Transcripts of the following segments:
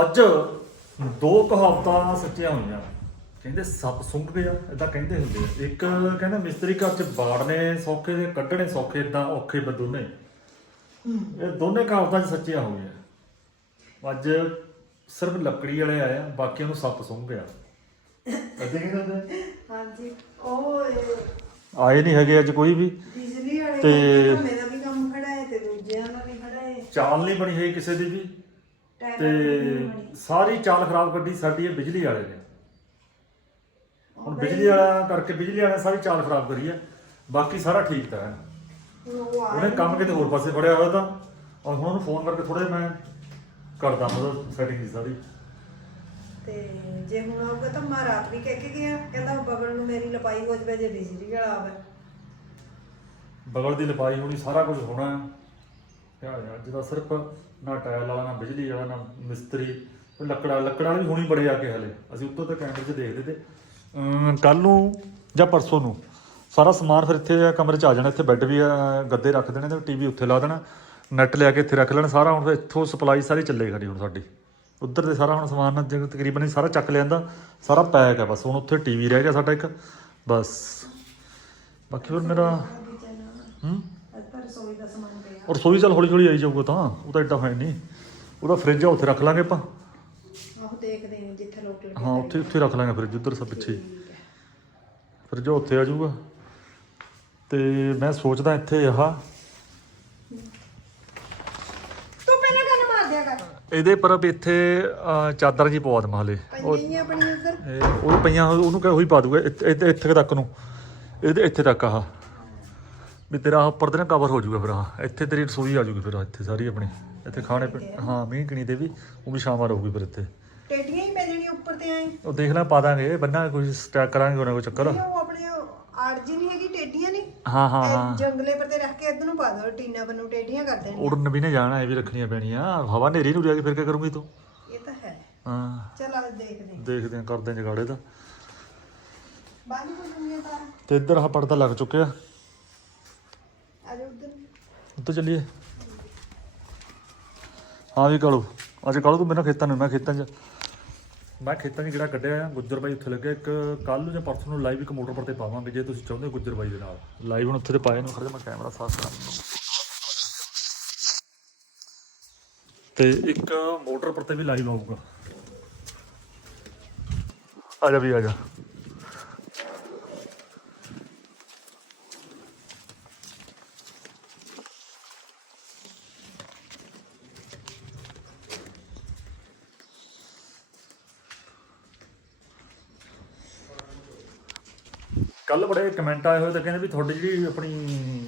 ਅੱਜ ਦੋ ਕਹਾਵਤਾਂ ਸੱਚੀਆਂ ਹੋਈਆਂ। ਕਹਿੰਦੇ ਸੱਪ ਸੁੰਘ ਗਿਆ ਇਦਾਂ ਕਹਿੰਦੇ ਹੁੰਦੇ ਆ। ਇੱਕ ਕਹਿੰਦਾ ਮਿਸਤਰੀ ਘਰ ਚ ਬਾੜਨੇ ਸੌਖੇ ਤੇ ਕੱਢਣੇ ਸੌਖੇ ਇਦਾਂ ਔਖੇ ਬਦੋਨੇ ਇਹ ਦੋਨੇ ਕਹਾਵਤਾਂ ਚ ਸੱਚੀਆਂ ਹੋ ਗਈਆਂ ਅੱਜ ਸਿਰਫ ਲੱਕੜੀ ਵਾਲੇ ਆਏ ਆ ਬਾਕੀਆਂ ਨੂੰ ਸੱਪ ਸੁੰਘ ਗਿਆ। ਅੱਦੇ ਕਹਿੰਦੇ ਹੁੰਦੇ ਹਾਂਜੀ। ਉਹ ਆਏ ਨਹੀਂ ਹੈਗੇ ਅੱਜ ਕੋਈ ਵੀ। ਬਿਜਲੀ ਵਾਲੇ ਤੇ- ਤੇ ਮੇਰਾ ਵੀ ਕੰਮ ਖੜਾ ਹੈ ਤੇ ਦੂਜਿਆਂ ਦਾ ਵੀ ਖੜਾ ਹੈ ਚਾਲ ਨਹੀਂ ਬਣੀ ਹੋਈ ਕਿਸੇ ਦੀ ਵੀ। ਤੇ। ਸਾਰੀ ਚਾਲ ਖਰਾਬ ਕੱਢੀ ਸਾਡੀ ਇਹ ਬਿਜਲੀ ਵਾਲੇ ਨੇ। ਹੁਣ ਬਿਜਲੀ ਵਾਲਾ ਕਰਕੇ ਬਿਜਲੀ ਵਾਲੇ ਸਾਰੀ ਚਾਲ ਖਰਾਬ ਕਰੀ ਹੈ। ਬਾਕੀ ਸਾਰਾ ਠੀਕ ਤਾਂ ਹੈ। ਉਹਨੇ ਕੰਮ ਕਿਤੇ ਹੋਰ ਪਾਸੇ ਫੜਿਆ ਹੋਇਆ ਤਾਂ। ਔਰ ਹੁਣ ਉਹਨੂੰ ਫੋਨ ਕਰਕੇ ਥੋੜੇ ਮੈਂ ਕਰਦਾ ਮਤਲਬ ਸੈਟਿੰਗ ਦੀ ਸਾਰੀ। ਤੇ ਜੇ ਹੁਣ ਆਊਗਾ ਤਾਂ ਮੈਂ ਰਾਤ ਵੀ ਕਹਿ ਕੇ ਗਿਆ। ਕਹਿੰਦਾ ਬਬਲ ਨੂੰ ਮੇਰੀ ਲਪਾਈ ਹੋ ਜਵੇ ਜੇ ਬਿਜਲੀ ਵਾਲਾ ਆਵੇ। ਬਗਲ ਦੀ ਲਪਾਈ ਹੋਣੀ ਸਾਰਾ ਕੁਝ ਹੋਣਾ ਹੈ। ਕਿਆ ਯਾਰ ਅੱਜ ਦਾ ਸਿਰਫ ਨਾ ਟਾਇਲ ਵਾਲਾ, ਨਾ ਬਿਜਲੀ ਵਾਲਾ, ਨਾ ਮਿਸਤਰੀ ਤੇ ਲੱਕੜਾ, ਲੱਕੜਾਂ ਵੀ ਹੋਣੀ ਬੜੇ ਆ ਕੇ ਹਲੇ। ਅਸੀਂ ਉੱਤੋਂ ਤੇ ਕੈਮਰੇ 'ਚ ਦੇਖਦੇ ਤੇ ਕੱਲ ਨੂੰ ਜਾਂ ਪਰਸੋਂ ਨੂੰ ਸਾਰਾ ਸਮਾਨ ਫਿਰ ਇੱਥੇ ਕਮਰੇ 'ਚ ਆ ਜਾਣਾ, ਇੱਥੇ ਬੈੱਡ ਵੀ ਗੱਦੇ ਰੱਖ ਦੇਣੇ ਤੇ ਟੀਵੀ ਉੱਥੇ ਲਾ ਦੇਣਾ, ਨੈਟ ਲਿਆ ਕੇ ਇੱਥੇ ਰੱਖ ਲੈਣਾ, ਸਾਰਾ ਹੁਣ ਇੱਥੋਂ ਸਪਲਾਈ ਸਾਰੀ ਚੱਲੇ ਖੜੀ ਹੁਣ ਸਾਡੀ। ਉੱਧਰ ਦੇ ਸਾਰਾ ਹੁਣ ਸਮਾਨ ਜਿਹੜਾ ਤਕਰੀਬਨ ਹੀ ਸਾਰਾ ਚੱਕ ਲਿਆਂਦਾ ਸਾਰਾ ਪੈਕ ਹੈ ਬਸ, ਹੁਣ ਉੱਥੇ ਟੀਵੀ ਰਹਿ ਗਿਆ ਸਾਡਾ ਇੱਕ, ਬਸ। ਬਾਕੀ ਫਿਰ ਮੇਰਾ, ਹੂੰ? ਪਰ ਰਸੋਈ ਦਾ ਸਮਾਨ ਪਿਆ। ਔਰ ਰਸੋਈ ਚੱਲ ਹੌਲੀ ਹੌਲੀ ਆਈ ਜਾਊਗਾ ਤਾਂ ਉਹ ਤਾਂ ਏਡਾ ਹੈ ਨਹੀਂ। ਉਹਦਾ ਫ੍ਰਿਜ ਆ ਉੱਥੇ ਰੱਖ ਲਾਂਗੇ ਆਪਾਂ। ਆਹੋ ਦੇਖਦੇ ਹਾਂ ਜਿੱਥੇ ਲੋਕ ਲੱਗੇ ਹਾਂ ਉੱਥੇ ਉੱਥੇ ਰੱਖ ਲਾਂਗੇ ਫ੍ਰਿਜ ਉੱਧਰ ਸਭ ਪਿੱਛੇ। ਫ੍ਰਿਜ ਉੱਥੇ ਆ ਜਾਊਗਾ। ਤੇ ਮੈਂ ਸੋਚਦਾ ਇੱਥੇ ਆਹ। ਤੂੰ ਪਹਿਲਾਂ ਗੱਲ ਮਾਰ ਦਿਆ ਕਰ। ਇਹਦੇ ਪਰ ਵੀ ਇੱਥੇ ਅਹ, ਚਾਦਰ ਜੀ ਪਵਾ ਦਮਾ ਹਲੇ ਉਹ ਪੰਜੀਆਂ ਆਪਣੀ ਇਹ- ਉਹ ਪਈਆਂ ਉਹਨੂੰ ਕਹੇ ਉਹੀ ਪਾ ਦੂਗਾ ਇੱਥੇ ਇੱਥੇ- ਇੱਥੇ ਤੱਕ ਨੂੰ। ਇਹਦੇ ਇੱਥੇ ਤੱਕ ਆਹ। ਵੀ ਤੇਰਾ ਉੱਪਰ ਦੇ ਨਾ ਕਵਰ ਹੋ ਜਾਊਗਾ ਫਿਰ ਆਹ ਇੱਥੇ ਤੇਰੀ ਰਸੋਈ ਆ ਜਾਊਗੀ ਫਿਰ ਇੱਥੇ ਸਾਰੀ ਆਪਣੀ। ਇੱਥੇ ਖਾਣੇ ਹਾਂ। ਮੀਂਹ ਕਣੀ ਦੇ ਵੀ ਉਹ ਵੀ ਸ਼ਾਮਾਂ ਰਹੂਗੀ ਫਿਰ ਇੱਥੇ। ਟੇਟੀਆਂ ਹੀ ਪੈ ਜਾਣੀਆਂ ਉੱਪਰ ਤੇ ਆਏ ਉਹ ਦੇਖ ਲੈ ਪਾ ਦਾਂਗੇ ਬੰਨਾ ਕੋਈ ਸਟੈਕ ਕਰਾਂਗੇ ਉਹਨਾਂ ਕੋਈ ਚੱਕਰ। ਉਹ ਆਪਣੇ ਆਰਜੀ ਨਹੀਂ ਹੈਗੀ ਟੇਟੀਆਂ ਨਹੀਂ। ਹਾਂ ਹਾਂ ਹਾਂ। ਜੰਗਲੇ ਪਰ ਤੇ ਰੱਖ ਕੇ ਇੱਧਰ ਨੂੰ ਪਾ ਦੋ ਟੀਨਾ ਬੰਨੂ ਟੇਟੀਆਂ ਕਰ ਦੇਣੀਆਂ। ਉੜਨ ਵੀ ਨੇ ਜਾਣਾ ਇਹ ਵੀ ਰੱਖਣੀਆਂ ਪੈਣੀਆਂ। ਹਵਾ ਨੇਰੀ ਨੂੰ ਜਾ ਕੇ ਫਿਰ ਕੀ ਕਰੂੰਗੀ ਤੂੰ? ਇਹ ਤਾਂ ਹੈ। ਹਾਂ। ਚਲ ਆ ਦੇਖਦੇ ਹਾਂ। ਦੇਖਦੇ ਆਂ ਕਰਦੇ ਆਂ ਜਗਾੜੇ ਦਾ ਬੰਦ ਹੋ ਗਈਆਂ ਤਾਂ ਤੇ ਇੱਧਰ ਆਹ ਪਰਦਾ ਲੱਗ ਚੁੱਕਿਆ। ਉੱਧਰ ਚੱਲੀਏ। ਹਾਂ ਵੀ ਕਾਲੂ, ਅੱਜ ਕਾਲੂ ਤੂੰ ਮੇਰਾ ਖੇਤਾਂ ਨੂੰ, ਮੈਂ ਖੇਤਾਂ 'ਚ। ਮੈਂ ਖੇਤਾਂ 'ਚ ਜਿਹੜਾ ਕੱਢਿਆ ਆ, ਗੁੱਜਰ ਬਾਈ ਉੱਥੇ ਲੱਗਿਆ ਇੱਕ ਕੱਲ ਨੂੰ ਜਾਂ ਪਰਸੋਂ ਨੂੰ ਲਾਈਵ ਇੱਕ ਮੋਟਰ ਪਰ ਤੇ ਪਾਵਾਂਗੇ, ਜੇ ਤੁਸੀਂ ਚਾਹੁੰਦੇ ਹੋ ਗੁੱਜਰ ਬਾਈ ਦੇ ਨਾਲ। ਲਾਈਵ ਹੁਣ ਉੱਥੇ ਤੇ ਪਾਏ ਨੂੰ ਖੜੇ ਮੈਂ ਕੈਮਰਾ ਸਾਫ਼ ਕਰਾਂ। ਤੇ ਇੱਕ ਮੋਟਰ ਪਰ ਤੇ ਵੀ ਲਾਈਵ ਆਊਗਾ। ਆ ਜਾ ਵੀ ਆ ਜਾ। ਕੱਲ ਬੜੇ ਕਮੈਂਟ ਆਏ ਹੋਏ ਤਾਂ ਕਹਿੰਦੇ ਵੀ ਤੁਹਾਡੀ ਜਿਹੜੀ ਆਪਣੀ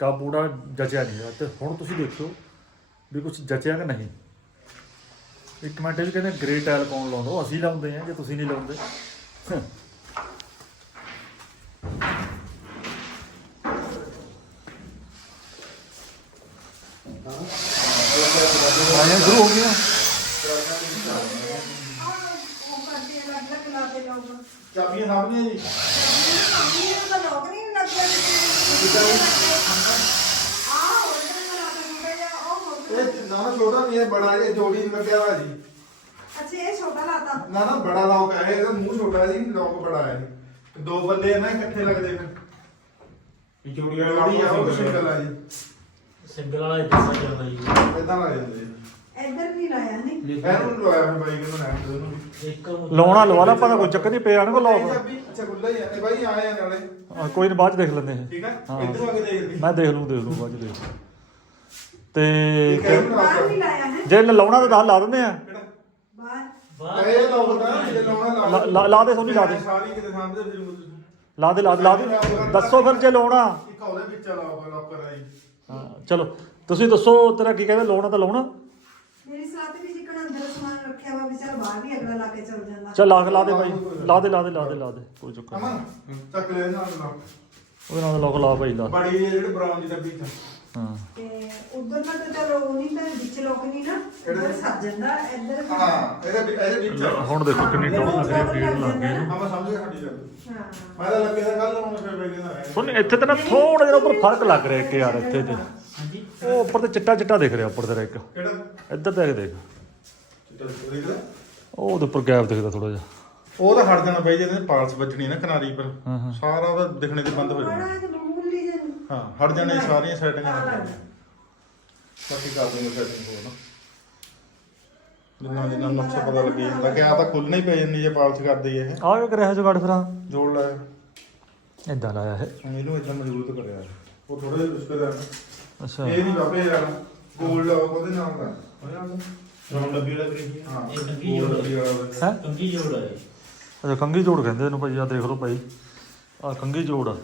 ਕਾਬੂੜਾ ਜਚਿਆ ਨਹੀਂ ਹੈ ਤੇ ਹੁਣ ਤੁਸੀਂ ਦੇਖੋ ਵੀ ਕੁਝ ਜਚਿਆ ਕਿ ਨਹੀਂ। ਇੱਕ ਕਮੈਂਟ ਇਹ ਵੀ ਕਹਿੰਦੇ ਗ੍ਰੇ ਟਾਇਲ ਕੌਣ ਲਾਉਂਦਾ ਅਸੀਂ ਲਾਉਂਦੇ ਆ, ਜੇ ਤੁਸੀਂ ਨਹੀਂ ਲਾਉਂਦੇ ਆਇਆ ਸ਼ੁਰੂ ਹੋ ਗਿਆ ਉਹ ਕਰਦੇ ਆ ਲੱਗ ਲੱਗ ਲਾ ਦੇ ਲੋਕ ਚਾਬੀਆਂ ਸਾਹਮਣੇ ਜੀ ਇਹ ਤਾਂ ਲੋਕ ਨਹੀਂ ਲੱਗਿਆ ਆ ਉਧਰ ਲਾ ਦੇ ਮੁੰਡਾ ਜਾ ਉਹ ਮੁੰਡਾ। ਇਹ ਨਾ ਨਾ ਛੋਟਾ ਨਹੀਂ ਹੈ ਬੜਾ ਇਹ ਜੋੜੀ ਨੂੰ ਲੱਗਿਆ ਹੋਇਆ ਜੀ ਅੱਛਾ ਇਹ ਛੋਟਾ ਲਾਤਾ। ਨਾ ਨਾ ਬੜਾ ਲੌਕ ਹੈ ਇਹਦਾ ਮੂੰਹ ਛੋਟਾ ਜੀ ਲੌਕ ਬੜਾ ਹੈ ਦੋ ਬੰਦੇ ਆ ਨਾ ਇਕੱਠੇ ਲੱਗਦੇ ਫਿਰ ਇਹ ਜੋੜੀ ਜੋੜੀ ਆ ਉਹ ਸਿੰਗਲ ਆ ਜੀ। ਸਿੰਗਲ ਵਾਲਾ ਇੱਕ ਪਾਸੇ ਜਾਂਦਾ ਜੀ। ਇਦਾਂ ਲੱਗ ਜਾਂਦੇ ਜੀ ਇੱਧਰ ਨਹੀਂ ਲਾਇਆ ਨਹੀਂ ਇਹਨੂੰ ਲਵਾਇਆ ਮੈਂ ਬਾਈ ਨੂੰ ਲੈਣ ਦੇ ਉਹਨੂੰ ਇੱਕ ਲਾਉਣਾ ਲਵਾ ਲਾ ਆਪਾਂ ਦਾ ਕੋਈ ਚੱਕਰ ਨਹੀਂ ਪਿਆ ਨਾ ਕੋ ਲੋਕ ਚਾਬੀ ਅੱਛਾ ਖੁੱਲਾ ਹੀ ਆ। ਬਾਈ ਆਏ ਆ ਨਾਲੇ। ਹਾਂ, ਕੋਈ ਨਹੀਂ ਬਾਅਦ ਚ ਦੇਖ ਲੈਂਦੇ ਹਾਂ ਠੀਕ ਹੈ ਹਾਂ। ਇੱਧਰ ਆ ਕੇ ਦੇਖ ਲਈ। ਮੈਂ ਦੇਖ ਲੂੰ ਦੇਖ ਲੂੰ ਬਾਅਦ ਚ ਦੇਖ ਤੇ ਠੀਕ ਹੈ ਬਾਹਰ ਨਹੀਂ ਲਾਇਆ ਹੈ। ਜੇ ਲਾਉਣਾ ਤਾਂ ਦੱਸ ਲਾ ਦਿੰਦੇ ਆ। ਬਾਹਰ। ਇਹ ਲਾਉਣਾ ਜੇ ਲਾਉਣਾ ਲਾ- ਲਾ- ਲਾ ਦੇ ਸੋਨੀ ਲਾ ਦੇ। ਸਾਰੀ ਕਿਤੇ ਸਾਹਮਣੇ ਫਿਰ ਲਾ ਦੇ ਲਾ ਦੇ ਲਾ ਦੇ। ਦੱਸੋ ਫਿਰ ਜੇ ਲਾਉਣਾ। ਇੱਕ ਉਹਦੇ ਵਿੱਚ ਲਾਓ ਲੌਕ ਕਰਨਾ ਜੀ ਹਾਂ, ਚਲੋ। ਤੁਸੀਂ ਦੱਸੋ ਤੇਰਾ ਕੀ ਕਹਿੰਦੇ ਲਾਉਣਾ ਤਾਂ ਲਾਉਣਾ। ਮੇਰੀ ਸਲਾਹ ਤੇ ਵੀ ਜਿੱਕਣ ਅੰਦਰ ਸਮਾਨ ਰੱਖਿਆ ਵਾ ਵੀ ਚਲ ਬਾਹਰ ਵੀ ਅਗਲਾ ਲਾ ਕੇ ਚਲ ਜਾਂਦਾ। ਚੱਲ ਲਾ ਲਾ ਦੇ ਬਾਈ ਲਾ ਦੇ ਲਾ ਦੇ ਲਾ ਦੇ ਲਾ ਦੇ। ਕੋਈ ਚੱਕਰ ਨਹੀਂ। ਅਮਨ ਚੱਕ ਲੈ ਨਾਲ ਲੌਕ ਉਹਦੇ ਨਾਲ ਲੋਕ ਲਾ ਬਾਈ ਲਾ ਬੜੀ ਜਿਹੀ ਜਿਹੜੀ ਦੀ ਡੱਬੀ ਚ। ਹਾਂ। ਤੇ ਉਧਰ ਨਾ ਤਾਂ ਚਲੋ ਉਹ ਨਹੀਂ ਤਾਂ ਵਿੱਚ ਲੋਕ ਨਹੀਂ ਨਾ ਇੱਧਰ ਸੱਜ ਜਾਂਦਾ ਇੱਧਰ ਹਾਂ ਇਹਦੇ ਵਿੱਚ- ਇਹਦੇ ਵਿੱਚ। ਆ। ਹੁਣ ਦੇਖੋ ਕਿੰਨੀ ਟੌਰ ਲੱਗ ਰਹੀ ਭੀੜ ਲੱਗ ਗਈ ਹਾਂ ਮੈਂ ਸਮਝ ਗਿਆ ਸਾਡੀ ਗੱਲ। ਹਾਂ। ਮੈਂ ਤਾਂ ਲੱਗੇ ਦਾ ਕੱਲ ਹੁਣ ਫਿਰ ਵੇਲੇ ਦਾ ਹੈ ਸੁਣ ਇੱਥੇ ਤੇ ਨਾ ਥੋੜਾ ਜਿਹਾ ਉੱਪਰ ਫ਼ਰਕ ਲੱਗ ਰਿਹਾ ਇੱਕ ਯਾਰ ਇੱਥੇ ਤੇ। ਹਾਂਜੀ। ਉਹ ਉੱਪਰ ਤੇ ਚਿੱਟਾ ਚਿੱਟਾ ਦਿਖ ਰਿਹਾ ਉੱਪਰ ਤੇਰਾ ਇੱਕ। ਕਿਹੜਾ? ਇੱਧਰ ਦੇਖ। ਦੇਖ ਦੇਖਦਾ ਉਹ ਉਹਦੇ ਉੱਪਰ ਗੈਪ ਦਿਖਦਾ ਥੋੜਾ ਜਿਹਾ। ਉਹ ਤਾਂ ਹਟ ਜਾਣਾ ਬਾਈ ਜਿਹਦੇ ਪਾਲਸ ਵੱਜਣੀ ਨਾ ਕਿਨਾਰੀ ਪਰ। ਸਾਰਾ ਉਹਦਾ ਦਿਖਣੇ ਤੇ ਬੰਦ ਹੋ ਜਾਣਾ। ਜਿਹਾ ਹਾਂ ਹਟ ਜਾਣੇ ਸਾਰੀਆਂ ਸੈਟਿੰਗਾਂ ਹਟ ਲੱਗ ਜਾਣੀਆਂ ਬਾਕੀ ਕਰ ਦੂੰਗਾ ਸੈਟਿੰਗ ਹੋਰ ਨਾ। ਜਿੰਨਾ ਜਿੰਨਾ ਨੁਕਸਾ ਪਤਾ ਲੱਗੀ। ਜਾਂਦਾ ਕਿ ਆ ਤਾਂ ਖੁੱਲਣਾ ਹੀ ਪੈ ਜਾਂਦੀ ਜੇ ਪਾਲਸ ਕਰਦੇ ਹੀ ਇਹ। ਆਹ ਕੀ ਕਰਿਆ ਜੁਗਾੜ ਫਿਰ। ਜੋੜ ਲਾਇਆ ਇਦਾਂ ਲਾਇਆ ਹੈ ਹੁਣ ਇਹਨੂੰ ਇਦਾਂ ਮਜ਼ਬੂਤ ਕਰਿਆ ਉਹ ਥੋੜੇ ਜਿਹੇ ਰਿਸ਼ਤੇਦਾਰ ਅੱਛਾ। ਇਹ ਨਹੀਂ ਬਾਬੇ ਯਾਰ ਨਾਮ ਦਾ ਉਹਦੇ ਨਾਮ ਦਾ ਰੌਣ ਡੱਬੀ ਵਾਲਾ ਕਰੀ ਹਾਂ ਇਹ ਕੰਗੀ ਜੋੜ। ਵਾਲਾ ਉਹਦਾ। ਹੈ? ਕੰਗੀ ਜੋੜ ਹੈ ਅੱਛਾ ਕੰਗੀ ਜੋੜ ਕਹਿੰਦੇ ਇਹਨੂੰ ਭਾਈ ਆ ਦੇਖ ਲਓ ਭਾਈ। ਆ ਕੰਗੀ ਜੋੜ ਆ।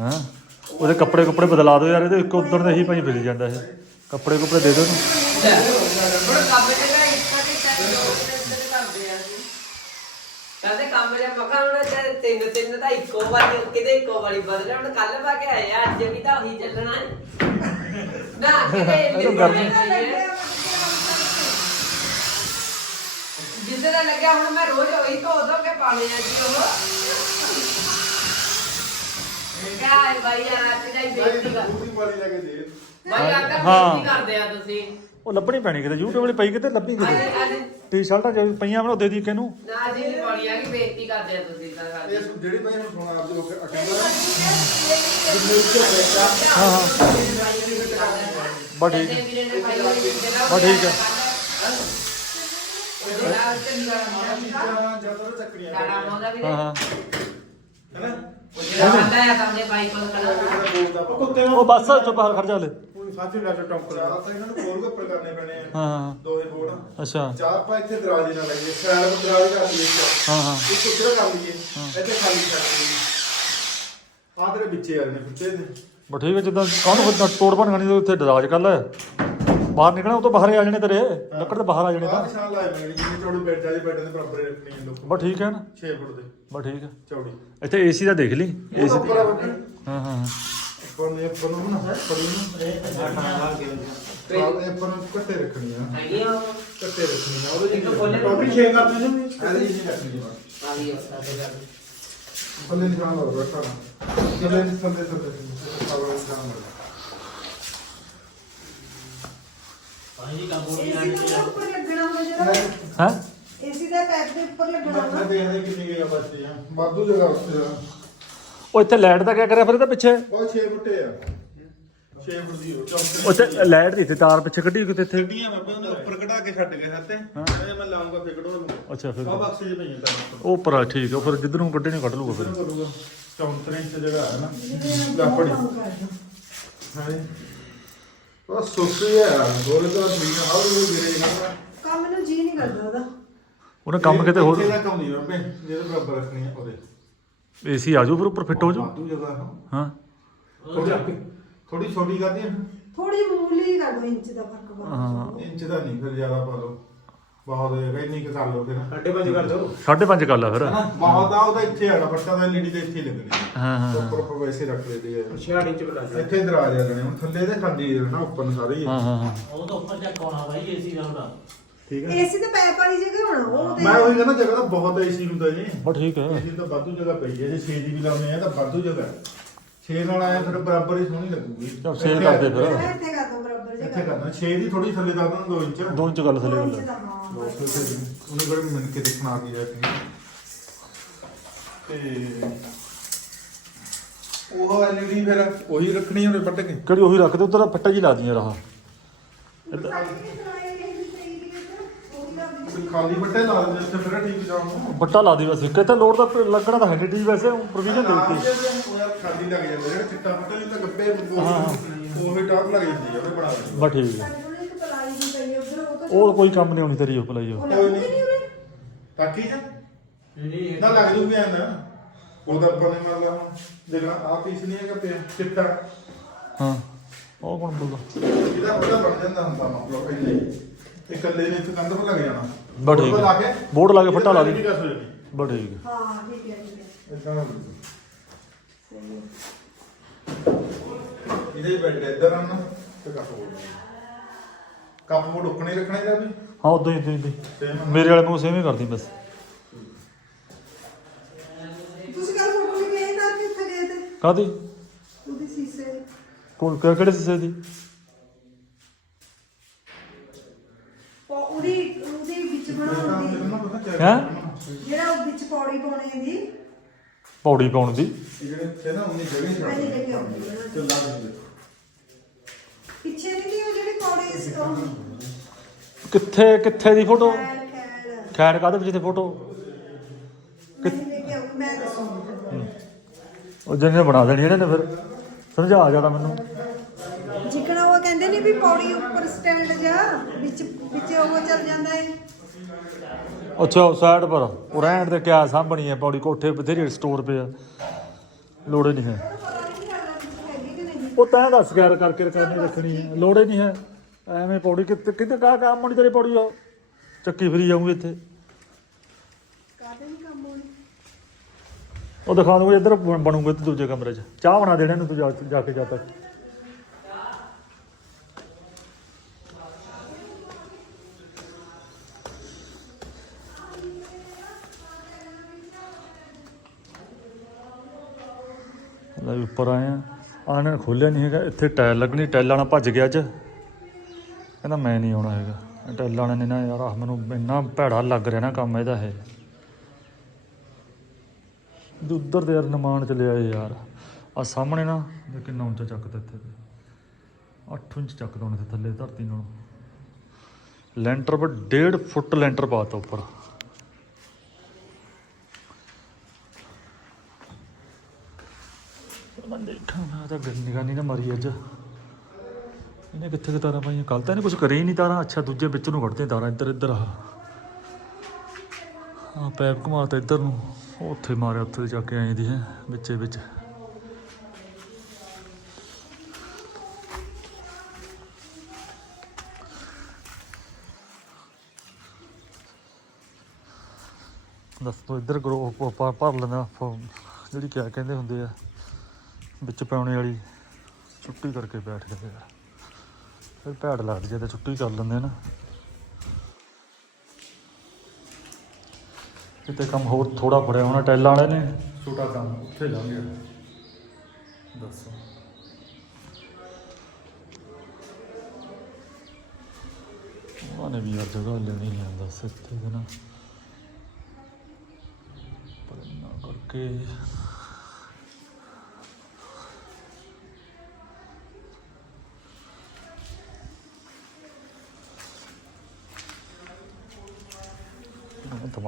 ਹਾਂ? ਉਹਦੇ ਕੱਪੜੇ ਕੱਪੜੇ ਬਦਲਾ ਦਿਓ ਯਾਰ ਇਹਦੇ ਇੱਕ ਉਧਰ ਦੇ ਹੀ ਭਾਈ ਫਿਰੀ ਜਾਂਦਾ ਇਹ। ਕੱਪੜੇ ਕੱਪੜੇ ਦੇ ਦਿਓ ਇਹਨੂੰ ਕਹਿੰਦੇ ਕੰਮ ਜਿਹਾ ਮਖਾ ਹੁਣ ਤੇ ਤਿੰਨ ਤਿੰਨ ਤਾਂ ਇੱਕੋ ਵਾਰੀ ਕਿਤੇ ਇੱਕੋ ਵਾਰੀ ਬਦਲਿਆ ਹੁਣ। ਕੱਲ ਪਾ ਕੇ ਆਏ ਆ ਅੱਜ ਵੀ ਤਾਂ ਉਹੀ ਚੱਲਣਾ ਹੈ। ਨਾ ਕਿਤੇ ਇਹਨੂੰ ਗਰਮੀ- ਜਿੱਦਾਂ ਲੱਗਿਆ ਹੁਣ ਮੈਂ ਰੋਜ਼ ਉਹੀ ਧੋ ਧੋ ਕੇ ਪਾਣੇ ਆ ਜੀ ਉਹ। ਕਿਆ ਹੈ ਭਾਈ ਯਾਰ ਅੱਜ ਜਾਈ ਬੇਇੱਜ਼ਤੀ ਕਰ। ਦੂਧ ਦੀ ਵਾਲੀ ਲੈ ਕੇ ਦੇ। ਭਾਈ ਆਕਰ ਹਾਂ। ਬੇਇੱਜ਼ਤੀ ਕਰਦੇ ਆ ਤੁਸੀਂ। ਉਹ ਲੱਭਣੀ ਪੈਣੀ ਕਿਤੇ YouTube ਵਾਲੀ ਪਈ ਕਿਤੇ ਲੱਭੀ ਅੱਜ ਕਿਤੇ ਅੱਜ ਟੀ-ਸ਼ਰਟਾਂ ਜੋ ਪਈਆਂ ਮੈਨੂੰ ਦੇ ਦੀ ਕਿਹਨੂੰ ਨਾ। ਜੀ ਨਹੀਂ ਪਾਣੀ ਆ ਕਿ ਬੇਇੱਜ਼ਤੀ ਕਰਦੇ ਆ ਤੁਸੀਂ ਤਾਂ ਇਹ ਸਾਡੀ ਜਿਹੜੀ ਭਾਈ ਹੁਣ ਸੁਣਾ ਆਪ ਜੋ ਅਕੰਦਾ ਹਾਂ ਹਾਂ। ਬਸ ਠੀਕ ਹੈ। ਬਸ ਠੀਕ ਹੈ। ਜਦੋਂ ਚੱਕਰੀਆਂ ਹਾਂ ਹਾਂ। ਹੈਨਾ ਉਹ ਕੁੱਤੇ ਉਹ ਬਸ ਚੁੱਪ ਕਰ ਖੜ ਜਾ ਲੈ। ਸਾਥੀ ਡਾਕਟਰ ਟੰਪਰ ਆ ਤਾਂ ਇਹਨਾਂ ਨੂੰ ਕੋਲ ਉੱਪਰ ਕਰਨੇ ਪੈਣੇ ਆ। ਹਾਂ ਹਾਂ। ਦੋਹੇ ਬੋਰਡ ਅੱਛਾ। ਚਾਰ ਪਾ ਇੱਥੇ ਦਰਾਜ ਨਾਲ ਲਾਈਏ। ਸਾਈਡ ਪਰ ਦਰਾਜ ਕਰ ਲਈਏ ਇੱਕ। ਹਾਂ ਹਾਂ। ਇੱਕ ਇੱਧਰ ਕਰ ਲਈਏ। ਇੱਥੇ ਖਾਲੀ ਛੱਡ ਲਈਏ। ਆਹ ਤੇਰੇ ਵਿੱਚੇ ਆ ਨੇ ਫਿੱਟੇ ਦੇ ਬਸ ਠੀਕ ਹੈ ਜਿੱਦਾਂ ਕੌਣ ਬੰਦਾ ਤੋੜ ਭੰਨ ਉੱਥੇ ਕਰ ਲੈ। ਬਾਹਰ ਨਿਕਲਣਾ ਉਹ ਤੋਂ ਬਾਹਰ ਹੀ ਆ ਜਾਣੇ ਤੇਰੇ। ਲੱਕੜ ਤੇ ਬਾਹਰ ਆ ਜਾਣੇ ਬਾਹਰ ਤਾਂ ਨਿਸ਼ਾਨ ਲਾਏ ਮੇਰੇ ਜਿੰਨੇ ਚੌੜੀ ਬੈਠ ਵਾਲੀ ਬੈਠ ਦੇ ਬਰਾਬਰ ਹੀ ਰੱਖਣੀ ਹੈ ਲੋਕ। ਬਸ ਠੀਕ ਹੈ ਨਾ। 6 ਫੁੱਟ ਦੇ। ਬਸ ਠੀਕ ਹੈ ਚੌੜੀ। ਇੱਥੇ ਏਸੀ ਦਾ ਦੇਖ ਲਈ। ਉਹ ਏਸੀ ਉੱਪਰ ਆ ਬੱਟੇ ਹਾਂ ਹਾਂ ਹਾਂ। ਉੱਪਰ ਨੇ ਉੱਪਰ ਨੂੰ ਨਾ ਉੱਪਰ ਨੂੰ। ਇਹ ਉੱਪਰ ਨੂੰ ਕੱਟੇ ਰੱਖਣੀ ਆ। ਕੱਟੇ ਰੱਖਣੀ ਆ। ਉਹਦੇ ਜੀ ਟੋਪੀ ਛੇ ਕਰ ਦੇ ਨੂੰ। ਇਹਦੇ ਜੀ ਰੱਖਣੀ ਆ। ਥੱਲੇ ਨਿਸ਼ਾਨ ਲਾ ਬੈਠਾ ਨਾ। ਥੱਲੇ ਥੱਲੇ ਥੱਲੇ ਥੱਲੇ। ਨਿਸ਼ਾਨ ਲਾ ਪਾਣੀ ਕੰਮ ਹੋ ਏਸੀ ਦੇ ਗਿਆ ਉੱਪਰ ਲੱਗਣਾ ਹੋਵੇ ਜਿਹੜਾ ਹੈ? ਦਾ ਪੈਪ ਦੇ ਉੱਪਰ ਲੱਗਣਾ ਮੈਂ ਹੋਵੇ ਦੇਖਦੇ ਕਿੰਨੀ ਗਈ ਆ ਬਸਤੀ ਆ। ਵਾਧੂ ਜਗ੍ਹਾ ਉੱਤੇ ਆ। ਉਹ ਇੱਥੇ ਲਾਈਟ ਦਾ ਕੀ ਕਰਿਆ ਫਿਰ ਇਹਦੇ ਪਿੱਛੇ? ਉਹ 6 ਫੁੱਟੇ ਆ। 6 ਫੁੱਟ ਦੀ ਉਹ ਚੌਂਕੇ ਉੱਥੇ ਲਾਈਟ ਦੀ ਤੇ ਤਾਰ ਪਿੱਛੇ ਕੱਢੀ ਕਿਤੇ ਇੱਥੇ? ਗੱਡੀਆਂ ਬਾਬੇ ਉਹਨੇ ਉੱਪਰ ਕਢਾ ਕੇ ਛੱਡ ਗਏ ਹੱਤੇ ਇਹ ਮੈਂ ਲਾਉਂਗਾ ਫੇਰ ਕਢਵਾ ਲੂੰਗਾ ਅੱਛਾ ਫਿਰ ਸਭ ਅਕਸੇ ਪਈਆਂ ਤਾਂ ਉਹ ਉੱਪਰ ਆ ਠੀਕ ਹੈ ਉਹ ਫਿਰ ਜਿੱਧਰ ਨੂੰ ਕੱਢੇ ਨਹੀਂ ਕੱਢ ਲੂਗਾ ਫਿਰ। ਕਰੂਗਾ 34 ਇੰਚ ਜਗ੍ਹਾ ਹੈ ਨਾ। ਲਾਪੜੀ ਹਾਂ ਉਹ ਸੁਸੀ ਹੈ ਗੋਲੇ ਤੋਂ ਠੀਕ ਆ ਹਾਉ ਇਹ ਗਿਰੇ ਨਾ ਕੰਮ ਨੂੰ ਜੀ ਨਹੀਂ ਕਰਦਾ ਉਹਦਾ। ਉਹਨੇ ਕੰਮ ਕਿਤੇ ਹੋਰ ਇਹਦਾ ਕੰਮ ਨਹੀਂ ਬਾਬੇ ਜਿਹਦੇ ਬਰਾਬਰ ਰੱਖਣੀ ਆ ਉਹਦੇ। ਏਸੀ ਆ ਜਾਊ ਫਿਰ ਉੱਪਰ ਫਿੱਟ ਹੋ ਜਾਊ। ਵਾਧੂ ਜਗ੍ਹਾ ਹਾਂ। ਥੋੜੀ ਛੋਟੀ ਕਰਦੀ ਆ ਥੋੜੀ ਜਿਹੀ ਮਾਮੂਲੀ ਕਰ ਦੋ ਇੰਚ ਦਾ ਫ਼ਰਕ ਪਾ ਹਾਂ। ਇੰਚ ਦਾ ਨਹੀਂ ਫਿਰ ਜ਼ਿਆਦਾ ਪਾ ਲਓ ਬਹੁਤ ਹੈ ਇੰਨੀ ਕੁ ਕਰ ਲਓ ਫਿਰ। ਸਾਡੇ ਪੰਜ ਕਰ ਦੋ। 5.5 ਕਰ ਲਾ ਫਿਰ। ਹਨਾ? ਬਹੁਤ ਆ ਉਹਦਾ ਇੱਥੇ ਆਣਾ ਬੱਟਾ ਦਾ ਐਲਈਡੀ ਤੇ ਇੱਥੇ ਹੀ ਲੱਗਣੀ ਹਾਂ ਹਾਂ ਉੱਪਰ ਉੱਪਰ ਵੈਸੇ ਰੱਖ ਲੈਂਦੇ ਆ। 6 ਇੰਚ ਬਣਾ ਦੇ ਇੱਥੇ ਦਰਾਜ ਆ ਜਾਣੇ ਹੁਣ ਥੱਲੇ ਦੇ ਖਾਲੀ ਨਾ ਉੱਪਰ ਨੂੰ ਸਾਰੇ ਹੀ ਹਾਂ ਹਾਂ ਹਾਂ। ਉਹ ਤਾਂ ਉੱਪਰ ਚੱਕ ਆਉਣਾ ਬਾਈ ਏਸੀ ਦਾ ਹੁੰਦਾ। ਠੀਕ ਹੈ ਏਸੀ ਤੇ ਪੈਪ ਵਾਲੀ ਜਗ੍ਹਾ ਹੋਣਾ ਉਹ ਤੇ ਮੈਂ ਉਹੀ ਕਹਿੰਦਾ ਜਗ੍ਹਾ ਤਾਂ ਬਹੁਤ ਏਸੀ ਹੁੰਦਾ ਜੀ। ਬਸ ਠੀਕ ਹੈ। ਏਸੀ ਤਾਂ ਵਾਧੂ ਜਗ੍ਹਾ ਪਈ ਹੈ ਜੇ 6 ਦੀ ਵੀ ਲਾਉਣੇ ਆ ਤਾਂ ਵਾਧੂ ਜਗ੍ਹਾ। 6 ਨਾਲ ਆਇਆ ਫਿਰ ਬਰਾਬਰ ਹੀ ਸੋਹਣੀ ਲੱਗੂਗੀ। ਚੱਲ ਛੇ ਕਰ ਦੇ ਫਿਰ। ਮੈਂ ਇੱਥੇ ਕਰ ਦੋ ਬਰਾਬਰ ਇੱਥੇ ਜਗ੍ਹਾ ਕਰਨਾ 6 ਦੀ ਥੋੜੀ ਥੱਲੇ ਦਾ ਦੇਣਾ 2 ਇੰਚ। ਦੋ ਇੰਚ ਗੱਲ ਥੱਲੇ ਦੋ ਗੱਲ ਇੰਚ ਦਾ ਹਾਂ ਬਸ। ਫਿਰ ਉਹਨੇ ਕਿਹੜੇ ਮਿੰਨ ਕੇ ਦੇਖਣਾ ਆ ਗਈ ਹੈ ਤੇ ਉਹ ਐਲਈਡੀ ਫਿਰ ਉਹੀ ਰੱਖਣੀ ਉਹਨੇ ਪੱਟ ਕੇ? ਕਿਹੜੀ ਉਹੀ ਰੱਖ ਦੇ ਉਧਰ ਫੱਟਾ ਜੀ ਲਾ ਦੀਆਂ ਰਹਾ ਕੋਈ ਖਾਲੀ ਬੱਟੇ ਲਾ ਦਿੰਦੇ ਉੱਥੇ ਫਿਰ ਠੀਕ ਜਾਣ ਨੂੰ ਬੱਟਾ ਲਾ ਦੀ ਬਸ ਕਿਤੇ ਲੋਡ ਦਾ ਲੱਗਣਾ ਤਾਂ ਹੈ ਨਹੀਂ ਟੀ ਵੈਸੇ ਪ੍ਰੋਵੀਜ਼ਨ ਦੇ ਦਿੱਤੀ। ਉਹ ਯਾਰ ਖਾਲੀ ਲੱਗ ਜਾਂਦੇ ਜਿਹੜੇ ਚਿੱਟਾ ਬੱਟਾ ਨਹੀਂ ਤਾਂ ਗੱਪੇ ਉਹ ਹੀ ਟਾਪ ਲੱਗ ਜਾਂਦੀ ਹੈ ਉਹਨੇ ਬਣਾ ਦਿੱਤੀ ਬਸ ਠੀਕ ਹੈ ਇੱਕ ਪਲਾਈ ਦੀ ਪਈ ਉਧਰ ਉਹ ਤਾਂ ਉਹ ਕੋਈ ਕੰਮ ਨਹੀਂ ਹੋਣੀ ਤੇਰੀ ਉਹ ਪਲਾਈ ਉਹ। ਲੱਗਦੀ ਨਹੀਂ ਤਾਕੀ ਜਾ ਨਹੀਂ ਨਾ ਲੱਗ ਜੂਗੀ ਐਂ ਨਾ। ਉਹਦਾ ਬਣੇ ਮਾਰਲਾ ਹੁਣ ਜਿਹੜਾ ਆ ਪੀਸ ਨਹੀਂ ਹੈਗਾ ਪਿਆ ਚਿੱਟਾ। ਹਾਂ ਉਹ ਕੌਣ ਬੋਲਦਾ? ਇਹਦਾ ਪਤਾ ਬਣ ਜਾਂਦਾ ਹੁੰਦਾ ਮਤਲਬ ਇਹ ਇਕੱਲੇ ਨੇ ਇੱਥੇ ਕੰਧ 'ਤੇ ਲੱਗ ਜਾਣਾ। ਬਸ ਠੀਕ ਲਾ ਹੈ ਕੇ। ਬੋਰਡ ਲਾ ਕੇ ਫੱਟਾ ਲਾ ਦੇ ਹੋ ਬਸ ਠੀਕ ਹੈ ਹਾਂ ਠੀਕ ਹੈ ਠੀਕ ਹੈ। ਇਦਾਂ ਹੋ ਜਾਊਗੀ। ਸਹੀ ਹੈ। ਇਹਦੇ ਹੀ ਬੈਠ ਇੱਧਰ ਆਣਾ ਤੇ ਕੱਪ ਬੋਰਡ ਕੱਪ ਬੋਰਡ ਉੱਕਣੇ ਰੱਖਣਾ ਇਹਦਾ ਵੀ? ਹਾਂ ਉਦਾਂ ਹੀ ਉਦਾਂ ਹੀ Same। ਮੇਰੇ ਵਾਲੇ ਨੂੰ ਸੇਮ ਹੀ ਕਰਦੀ ਬਸ। ਤੁਸੀਂ ਕੱਲ ਫੋਟੋ ਵੀ ਗਏ ਤਾਂ ਕਿ ਉੱਥੇ ਗਏ ਤੇ? ਕਾਦੀ ਉਹਦੇ ਸੀਸੇ। ਕੋਲ ਕਿਹੜੇ ਹਿੱਸੇ ਦੀ? ਉਹਦੀ ਉਹਦੀ ਵਿੱਚ ਬਣਾਉਣ ਦੀ ਹੈ? ਜਿਹੜਾ ਉਹ ਵਿੱਚ ਪੌੜੀ ਪਾਉਣੇ ਦੀ ਪੌੜੀ ਪਾਉਣ ਦੀ? ਇਹ ਜਿਹੜੇ ਇੱਥੇ ਨਾ ਉਹਨੀ ਜਗ੍ਹਾ ਹੀ ਮੈਂ ਨਹੀਂ ਲੈ ਕੇ ਆਉਂਦੀ ਉਹਨਾਂ ਦੀ। ਚੱਲਾ ਦਿੰਦੇ ਪਿੱਛੇ ਨਹੀਂ ਉਹ ਜਿਹੜੀ ਪੌੜੀ ਸੀ ਉਹ ਕਿੱਥੇ ਕਿੱਥੇ ਦੀ ਫੋਟੋ? ਖੈਲ ਖੈਲ ਖੈਰ ਕਾਦੇ ਵਿੱਚ ਦੀ ਫੋਟੋ? ਮੈਂ ਨਹੀਂ ਲੈ ਕੇ ਆਉਂਦੀ ਮੈਂ ਦੱਸੂਗੀ ਉਹ ਜਿਹਨੇ ਬਣਾ ਦੇਣੀ ਇਹਨੇ ਫਿਰ ਸਮਝਾ ਜ਼ਿਆਦਾ ਮੈਨੂੰ। ਜਿਕਣਾ ਉਹ ਕਹਿੰਦੇ ਨੇ ਵੀ ਪੌੜੀ ਉੱਪਰ ਸਟੈਂਡ ਜਾ ਵਿੱਚ ਵਿੱਚ ਉਹ ਚੱਲ ਜਾਂਦਾ ਹੈ ਅੱਛਾ ਸਾਈਡ ਪਰ। ਉਹ ਰਹਿਣ ਦੇ ਕਿਆ ਸਾਂਭਣੀ ਹੈ ਪੌੜੀ ਕੋਠੇ ਬਥੇਰੇ ਸਟੋਰ ਪਿਆ ਲੋੜੇ ਨਹੀਂ ਹੈ। ਉਹ ਤੈਂ ਦੱਸ ਗੱਲ ਕਰਕੇ ਕਰਨੀ ਰੱਖਣੀ ਹੈ ਲੋੜੇ ਨਹੀਂ ਹੈ। ਐਵੇਂ ਪੌੜੀ ਕਿਤੇ ਕਿਤੇ ਕਾ ਕੰਮ ਨਹੀਂ ਤੇਰੀ ਪੌੜੀ ਉਹ? ਚੱਕੀ ਫਰੀ ਜਾਊਂਗੀ ਇੱਥੇ। ਕਾਹਦੇ ਨਹੀਂ ਕੰਮ ਹੋਣੀ? ਉਹ ਦਿਖਾ ਦੂੰਗਾ ਇੱਧਰ ਬਣ- ਬਣੂਗਾ ਤੇ ਦੂਜੇ ਕਮਰੇ 'ਚ। ਚਾਹ ਬਣਾ ਦੇਣਾ ਇਹਨੂੰ ਤੂੰ ਜਾ ਜਾ ਕੇ ਜਾ ਤੱਕ। ਲੈ ਵੀ ਉੱਪਰ ਆਏ ਆ ਆਹ ਨੇ ਖੋਲਿਆ ਨਹੀਂ ਹੈਗਾ। ਇੱਥੇ ਟਾਇਲ ਲੱਗਣੀ, ਟਾਇਲ ਵਾਲਾ ਭੱਜ ਗਿਆ ਅੱਜ। ਕਹਿੰਦਾ ਮੈਂ ਨਹੀਂ ਆਉਣਾ ਹੈਗਾ। ਇਹ ਟਾਇਲ ਵਾਲੇ ਨੇ ਨਾ ਯਾਰ ਆਹ ਮੈਨੂੰ ਇੰਨਾ ਭੈੜਾ ਲੱਗ ਰਿਹਾ ਨਾ ਕੰਮ ਇਹਦਾ ਇਹ। ਤੇ ਉੱਧਰ ਤੇ ਯਾਰ ਨਿਮਾਨ ਚ ਲਿਆਏ ਯਾਰ। ਆ ਸਾਹਮਣੇ ਨਾ, ਇਹ ਕਿੰਨਾ ਉੱਚਾ ਚੱਕਦਾ ਇੱਥੇ 8 ਇੰਚ ਚੱਕਦਾ ਹੁਣ ਇੱਥੇ ਥੱਲੇ ਧਰਤੀ ਨਾਲ। ਲੈਂਟਰ ਪਰ 1.5 ਫੁੱਟ ਲੈਂਟਰ ਪਾਤਾ ਉੱਪਰ। ਮੈਂ ਦੇਖਾਂ ਮੈਂ ਤਾਂ ਗੱਲ ਨਿਗਾਨੀ ਨਾ ਮਾਰੀ ਅੱਜ। ਇਹਨੇ ਕਿੱਥੇ ਕਿ ਤਾਰਾਂ ਪਾਈਆਂ? ਕੱਲ ਤਾਂ ਇਹਨੇ ਕੁਝ ਕਰੇ ਹੀ ਨਹੀਂ ਤਾਰਾਂ। ਅੱਛਾ, ਦੂਜੇ ਵਿੱਚ ਨੂੰ ਕੱਢਦੇ ਤਾਰਾਂ ਇੱਧਰ ਇੱਧਰ ਆ। ਆ ਪੈਪ ਘੁਮਾਤਾ ਇੱਧਰ ਨੂੰ। ਉਹ ਉੱਥੇ ਮਾਰਿਆ, ਉੱਥੇ ਜਾ ਕੇ ਆਈ ਦੀ ਹੈ, ਵਿੱਚੇ ਵਿੱਚ। ਦੱਸ ਤੋ ਇੱਧਰ ਗਰੋ ਭਰ ਲੈਂਦਾ ਜਿਹੜੀ ਕਿਆ ਕਹਿੰਦੇ ਹੁੰਦੇ ਆ। ਵਿੱਚ ਪਾਉਣੇ ਵਾਲੀ ਛੁੱਟੀ ਕਰਕੇ ਬੈਠ ਜਾਂਦੇ ਆ। ਫਿਰ ਭੈੜ ਲੱਗਦੀ ਜੇ ਤਾਂ ਛੁੱਟੀ ਕਰ ਲੈਂਦੇ ਨਾ। ਕਿਤੇ ਕੰਮ ਹੋਰ ਥੋੜਾ ਫੜਿਆ ਹੋਣਾ ਟੈਲਾਂ ਵਾਲੇ ਨੇ। ਛੋਟਾ ਕੰਮ ਉੱਥੇ ਲੰਘ ਗਿਆ। ਦੱਸੋ। ਉਹਨੇ ਵੀ ਯਾਰ ਜਗ੍ਹਾ ਲੈਣੀ ਨਹੀਂ ਦੱਸ ਇੱਥੇ ਨਾ। ਪਰ ਨਾ ਕਰਕੇ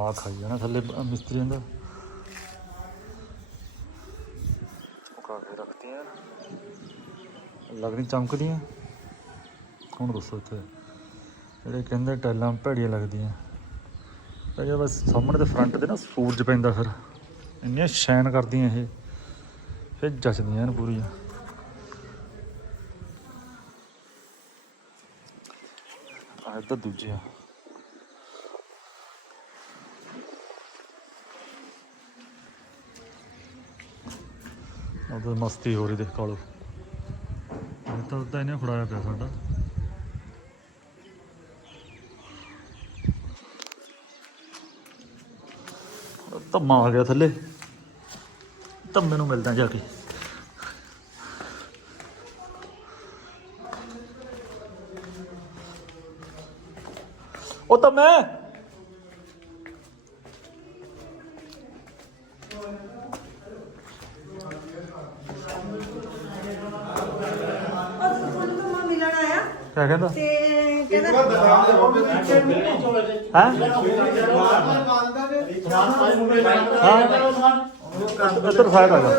ਦਿਮਾਗ ਖਾਈ ਜਾਣਾ ਥੱਲੇ ਮਿਸਤਰੀਆਂ ਦਾ। ਚੁਕਾ ਕੇ ਚਮਕਦੀਆਂ। ਹੁਣ ਦੱਸੋ ਇੱਥੇ? ਜਿਹੜੇ ਕਹਿੰਦੇ ਟੈਲਾਂ ਭੈੜੀਆਂ ਲੱਗਦੀਆਂ। ਤਾਂ ਇਹ ਬਸ ਸਾਹਮਣੇ ਤੇ ਫਰੰਟ ਤੇ ਨਾ ਸੂਰਜ ਪੈਂਦਾ ਫਿਰ। ਇੰਨੀਆਂ ਸ਼ਾਈਨ ਕਰਦੀਆਂ ਇਹ। ਫਿਰ ਜਚਦੀਆਂ ਹਨ ਪੂਰੀਆਂ। ਆ ਇੱਧਰ ਦੂਜੀਆਂ ਉਹ ਤਾਂ ਮਸਤੀ ਹੋ ਰਹੀ ਦੇਖ ਕਾਲੋ। ਇਹ ਤਾਂ ਇਹਨੇ ਖੜਾਇਆ ਪਿਆ ਸਾਡਾ। ਧੰਮਾ ਆ ਗਿਆ ਥੱਲੇ। ਧੰਮੇ ਨੂੰ ਮਿਲਦਾ ਜਾ ਕੇ। ਉਹ ਤਾਂ ਮੈਂ ਕਿਆ ਕਹਿੰਦਾ ਤੇ ਕਹਿੰਦਾ ਹੈ? ਹਾਂ। ਇੱਧਰ ਸਾਈਡ ਆ ਜਾ।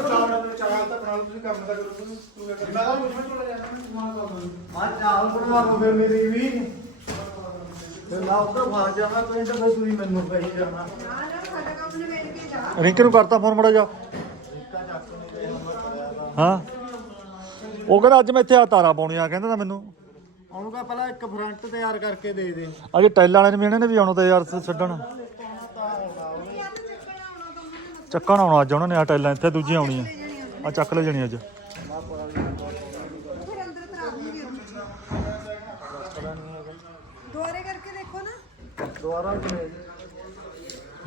ਨਾ ਉੱਧਰ ਫਸ ਜਾਣਾ ਪਿੰਡ ਫਿਰ ਤੁਸੀਂ ਮੈਨੂੰ ਕਹੀ ਜਾਣਾ। ਨਾ ਨਾ ਸਾਡਾ ਕੰਮ ਨੇ ਵੇਲ ਕੇ ਜਾ ਰਿੰਕੇ ਨੂੰ ਕਰਤਾ ਫੋਨ ਮੜਾ ਜਾ ਹਾਂ। ਉਹ ਕਹਿੰਦਾ ਅੱਜ ਮੈਂ ਇੱਥੇ ਆ ਤਾਰਾ ਪਾਉਣੀ ਆ ਕਹਿੰਦਾ ਤਾਂ ਮੈਨੂੰ। ਉਹਨੂੰ ਕਹ ਪਹਿਲਾਂ ਇੱਕ ਫਰੰਟ ਤਿਆਰ ਕਰਕੇ ਦੇ ਦੇ। ਅਜੇ ਟੈਲਾਂ ਵਾਲੇ ਨੇ ਵੀ ਇਹਨਾਂ ਨੇ ਵੀ ਆਉਣਾ ਤਾਂ ਯਾਰ ਛੱਡਣ। ਚੱਕਣ ਆਉਣਾ ਅੱਜ ਉਹਨਾਂ ਨੇ ਆ ਟੈਲਾਂ ਇੱਥੇ ਦੂਜੀਆਂ ਆਉਣੀਆਂ। ਆ ਚੱਕ ਲੈ ਜਣੀ ਅੱਜ। ਦੁਆਰੇ ਕਰਕੇ ਨਾ।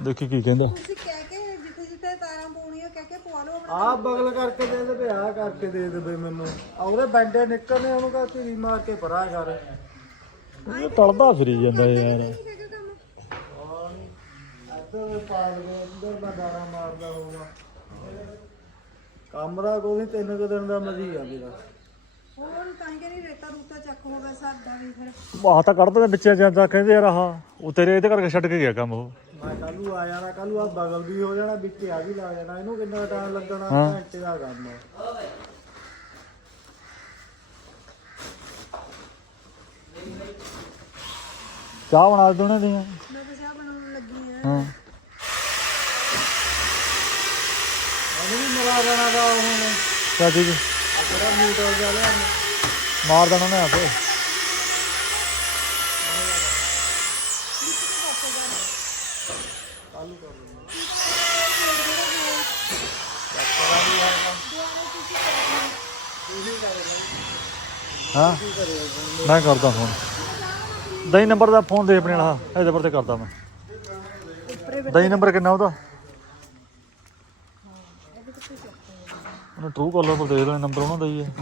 ਦੇਖੀ ਕੀ ਕਹਿੰਦਾ ਤੁਸੀਂ ਕਹਿ ਕੇ ਜਿੱਥੇ ਜਿੱਥੇ ਤਾਰਾਂ ਪਾਉਣੀਆਂ ਕਹਿ ਕੇ ਪਵਾ ਲਓ ਆਪਣਾ ਆ ਬਗਲ ਕਰਕੇ ਦੇ ਦੇ ਆ ਕਰਕੇ ਦੇ ਦੇ ਬਈ ਮੈਨੂੰ। ਆ ਉਹਦੇ ਬੈਂਡੇ ਨਿਕਲਨੇ ਉਹਨੂੰ ਕਹ ਧੀਰੀ ਮਾਰ ਕੇ ਪਰਾ ਕਰ ਇਹ ਤਲਦਾ ਫਿਰੀ ਜਾਂਦਾ ਯਾਰ। ਇੱਧਰ ਪਾਲ ਗਏ ਇੱਧਰ ਗਾਣਾ ਮਾਰਦਾ ਹੋਊਗਾ। ਕੰਮ ਦਾ ਕੋਈ ਤਿੰਨ ਕੁ ਦਿਨ ਦਾ ਮਜੀ ਆ ਮੇਰਾ। ਹੋਰ ਤਾਂ ਹੀ ਕਹਿੰਦੀ ਰੇਤਾ ਰੂਤਾ ਚੱਕ ਹੋਗਾ ਸਾਡਾ ਵੀ ਫਿਰ। ਆਹ ਤਾਂ ਕੱਢਦੇ ਵਿੱਚ ਜਾਂਦਾ ਕਹਿੰਦੇ ਯਾਰ ਆਹ ਉਹ ਤੇਰੇ ਇਹਦੇ ਕਰਕੇ ਛੱਡ ਕੇ ਗਿਆ ਕੰਮ ਉਹ। ਮੈਂ ਕੱਲੂ ਆ ਜਾਣਾ ਕੱਲੂ ਆ ਬਗਲ ਵੀ ਹੋ ਜਾਣਾ ਵਿੱਚ ਆ ਵੀ ਲਾ ਜਾਣਾ। ਇਹਨੂੰ ਕਿੰਨਾ ਟਾਈਮ ਲੱਗਣਾ? ਹਾਂ। ਘੰਟੇ ਦਾ ਕੰਮ ਆ। ਚਾਹ ਬਣਾ ਦੇ ਉਹਨੇ ਦੀਆਂ ਮੈਂ ਤਾਂ ਚਾਹ ਬਣਾਉਣ ਲੱਗੀ ਆ। ਹਾਂ। ਇਹਨੂੰ ਵੀ ਮਰਾ ਦੇਣਾ ਦਾ ਉਹ ਹੁਣ। ਕਿਆ ਚੀਜ਼ ਆ ਕਿਹੜਾ ਮੀਟ ਹੋ ਗਿਆ ਲਿਆ। ਮਾਰ ਦੇਣਾ ਉਹਨੇ ਆਪੇ। ਕੱਲੂ ਕਰ ਲੈਣਾ ਹਾਂ, ਮੈਂ ਕਰਦਾ ਫੋਨ ਦਹੀਂ ਨੰਬਰ ਦਾ ਫੋਨ ਦੇ ਆਪਣੇ ਵਾਲਾ, ਇਹਦੇ ਪਰ ਤੇ ਕਰਦਾ ਮੈਂ। ਦਹੀਂ ਨੰਬਰ ਕਿੰਨਾ ਉਹਦਾ? ਉਹਨੇ ਟਰੂ ਕਾਲਰ ਪਰ ਦੇ ਲੈਣਾ ਨੰਬਰ ਉਹਨਾਂ ਦਾ ਹੀ ਹੈ।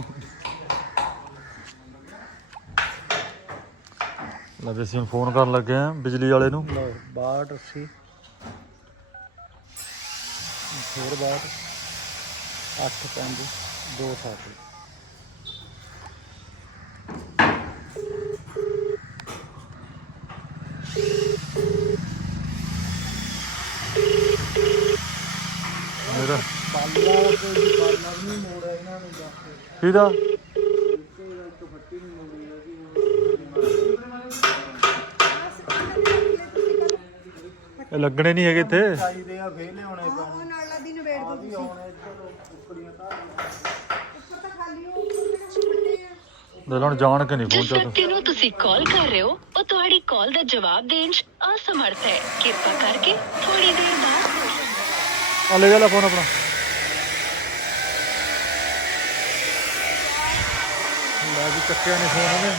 ਲੈ ਵੀ ਅਸੀਂ ਹੁਣ ਫੋਨ ਕਰਨ ਲੱਗੇ ਆ ਬਿਜਲੀ ਵਾਲੇ ਨੂੰ। ਲਓ 62 80 62 8 5 2 7 ਮੇਰਾ ਕਿਹਦਾ? ਇਹ ਲੱਗਣੇ ਨਹੀਂ ਹੈਗੇ ਇੱਥੇ। ਚਾਹੀਦੇ ਆ ਫੇਰ ਲਿਆਉਣੇ ਪੈਣੇ ਉਹ ਨਾਲ ਦੀ ਨਵੇੜ ਦੋ ਵੀ ਆਉਣੇ ਇੱਧਰ ਉੱਪਰੀਆਂ ਤਾਂ ਉੱਪਰ ਤਾਂ ਖਾਲੀ ਉਹ ਫੱਟੇ ਦੇ ਹੁਣ ਜਾਣ ਕੇ ਨਹੀਂ ਫੋਨ ਜਿਸ ਚੱਕ ਵਿਅਕਤੀ ਨੂੰ ਤੁਸੀਂ ਕਾਲ ਕਰ ਰਹੇ ਹੋ ਉਹ ਤੁਹਾਡੀ ਕਾਲ ਦਾ ਜਵਾਬ ਦੇਣ 'ਚ ਅਸਮਰਥ ਹੈ। ਕਿਰਪਾ ਕਰਕੇ ਥੋੜੀ ਦੇਰ ਬਾਅਦ ਆ ਲੈ ਜਾ ਲੈ ਫੋਨ ਆਪਣਾ। ਲੈ ਵੀ ਚੱਕਿਆ ਨਹੀਂ ਫੋਨ ਉਹਨੇ।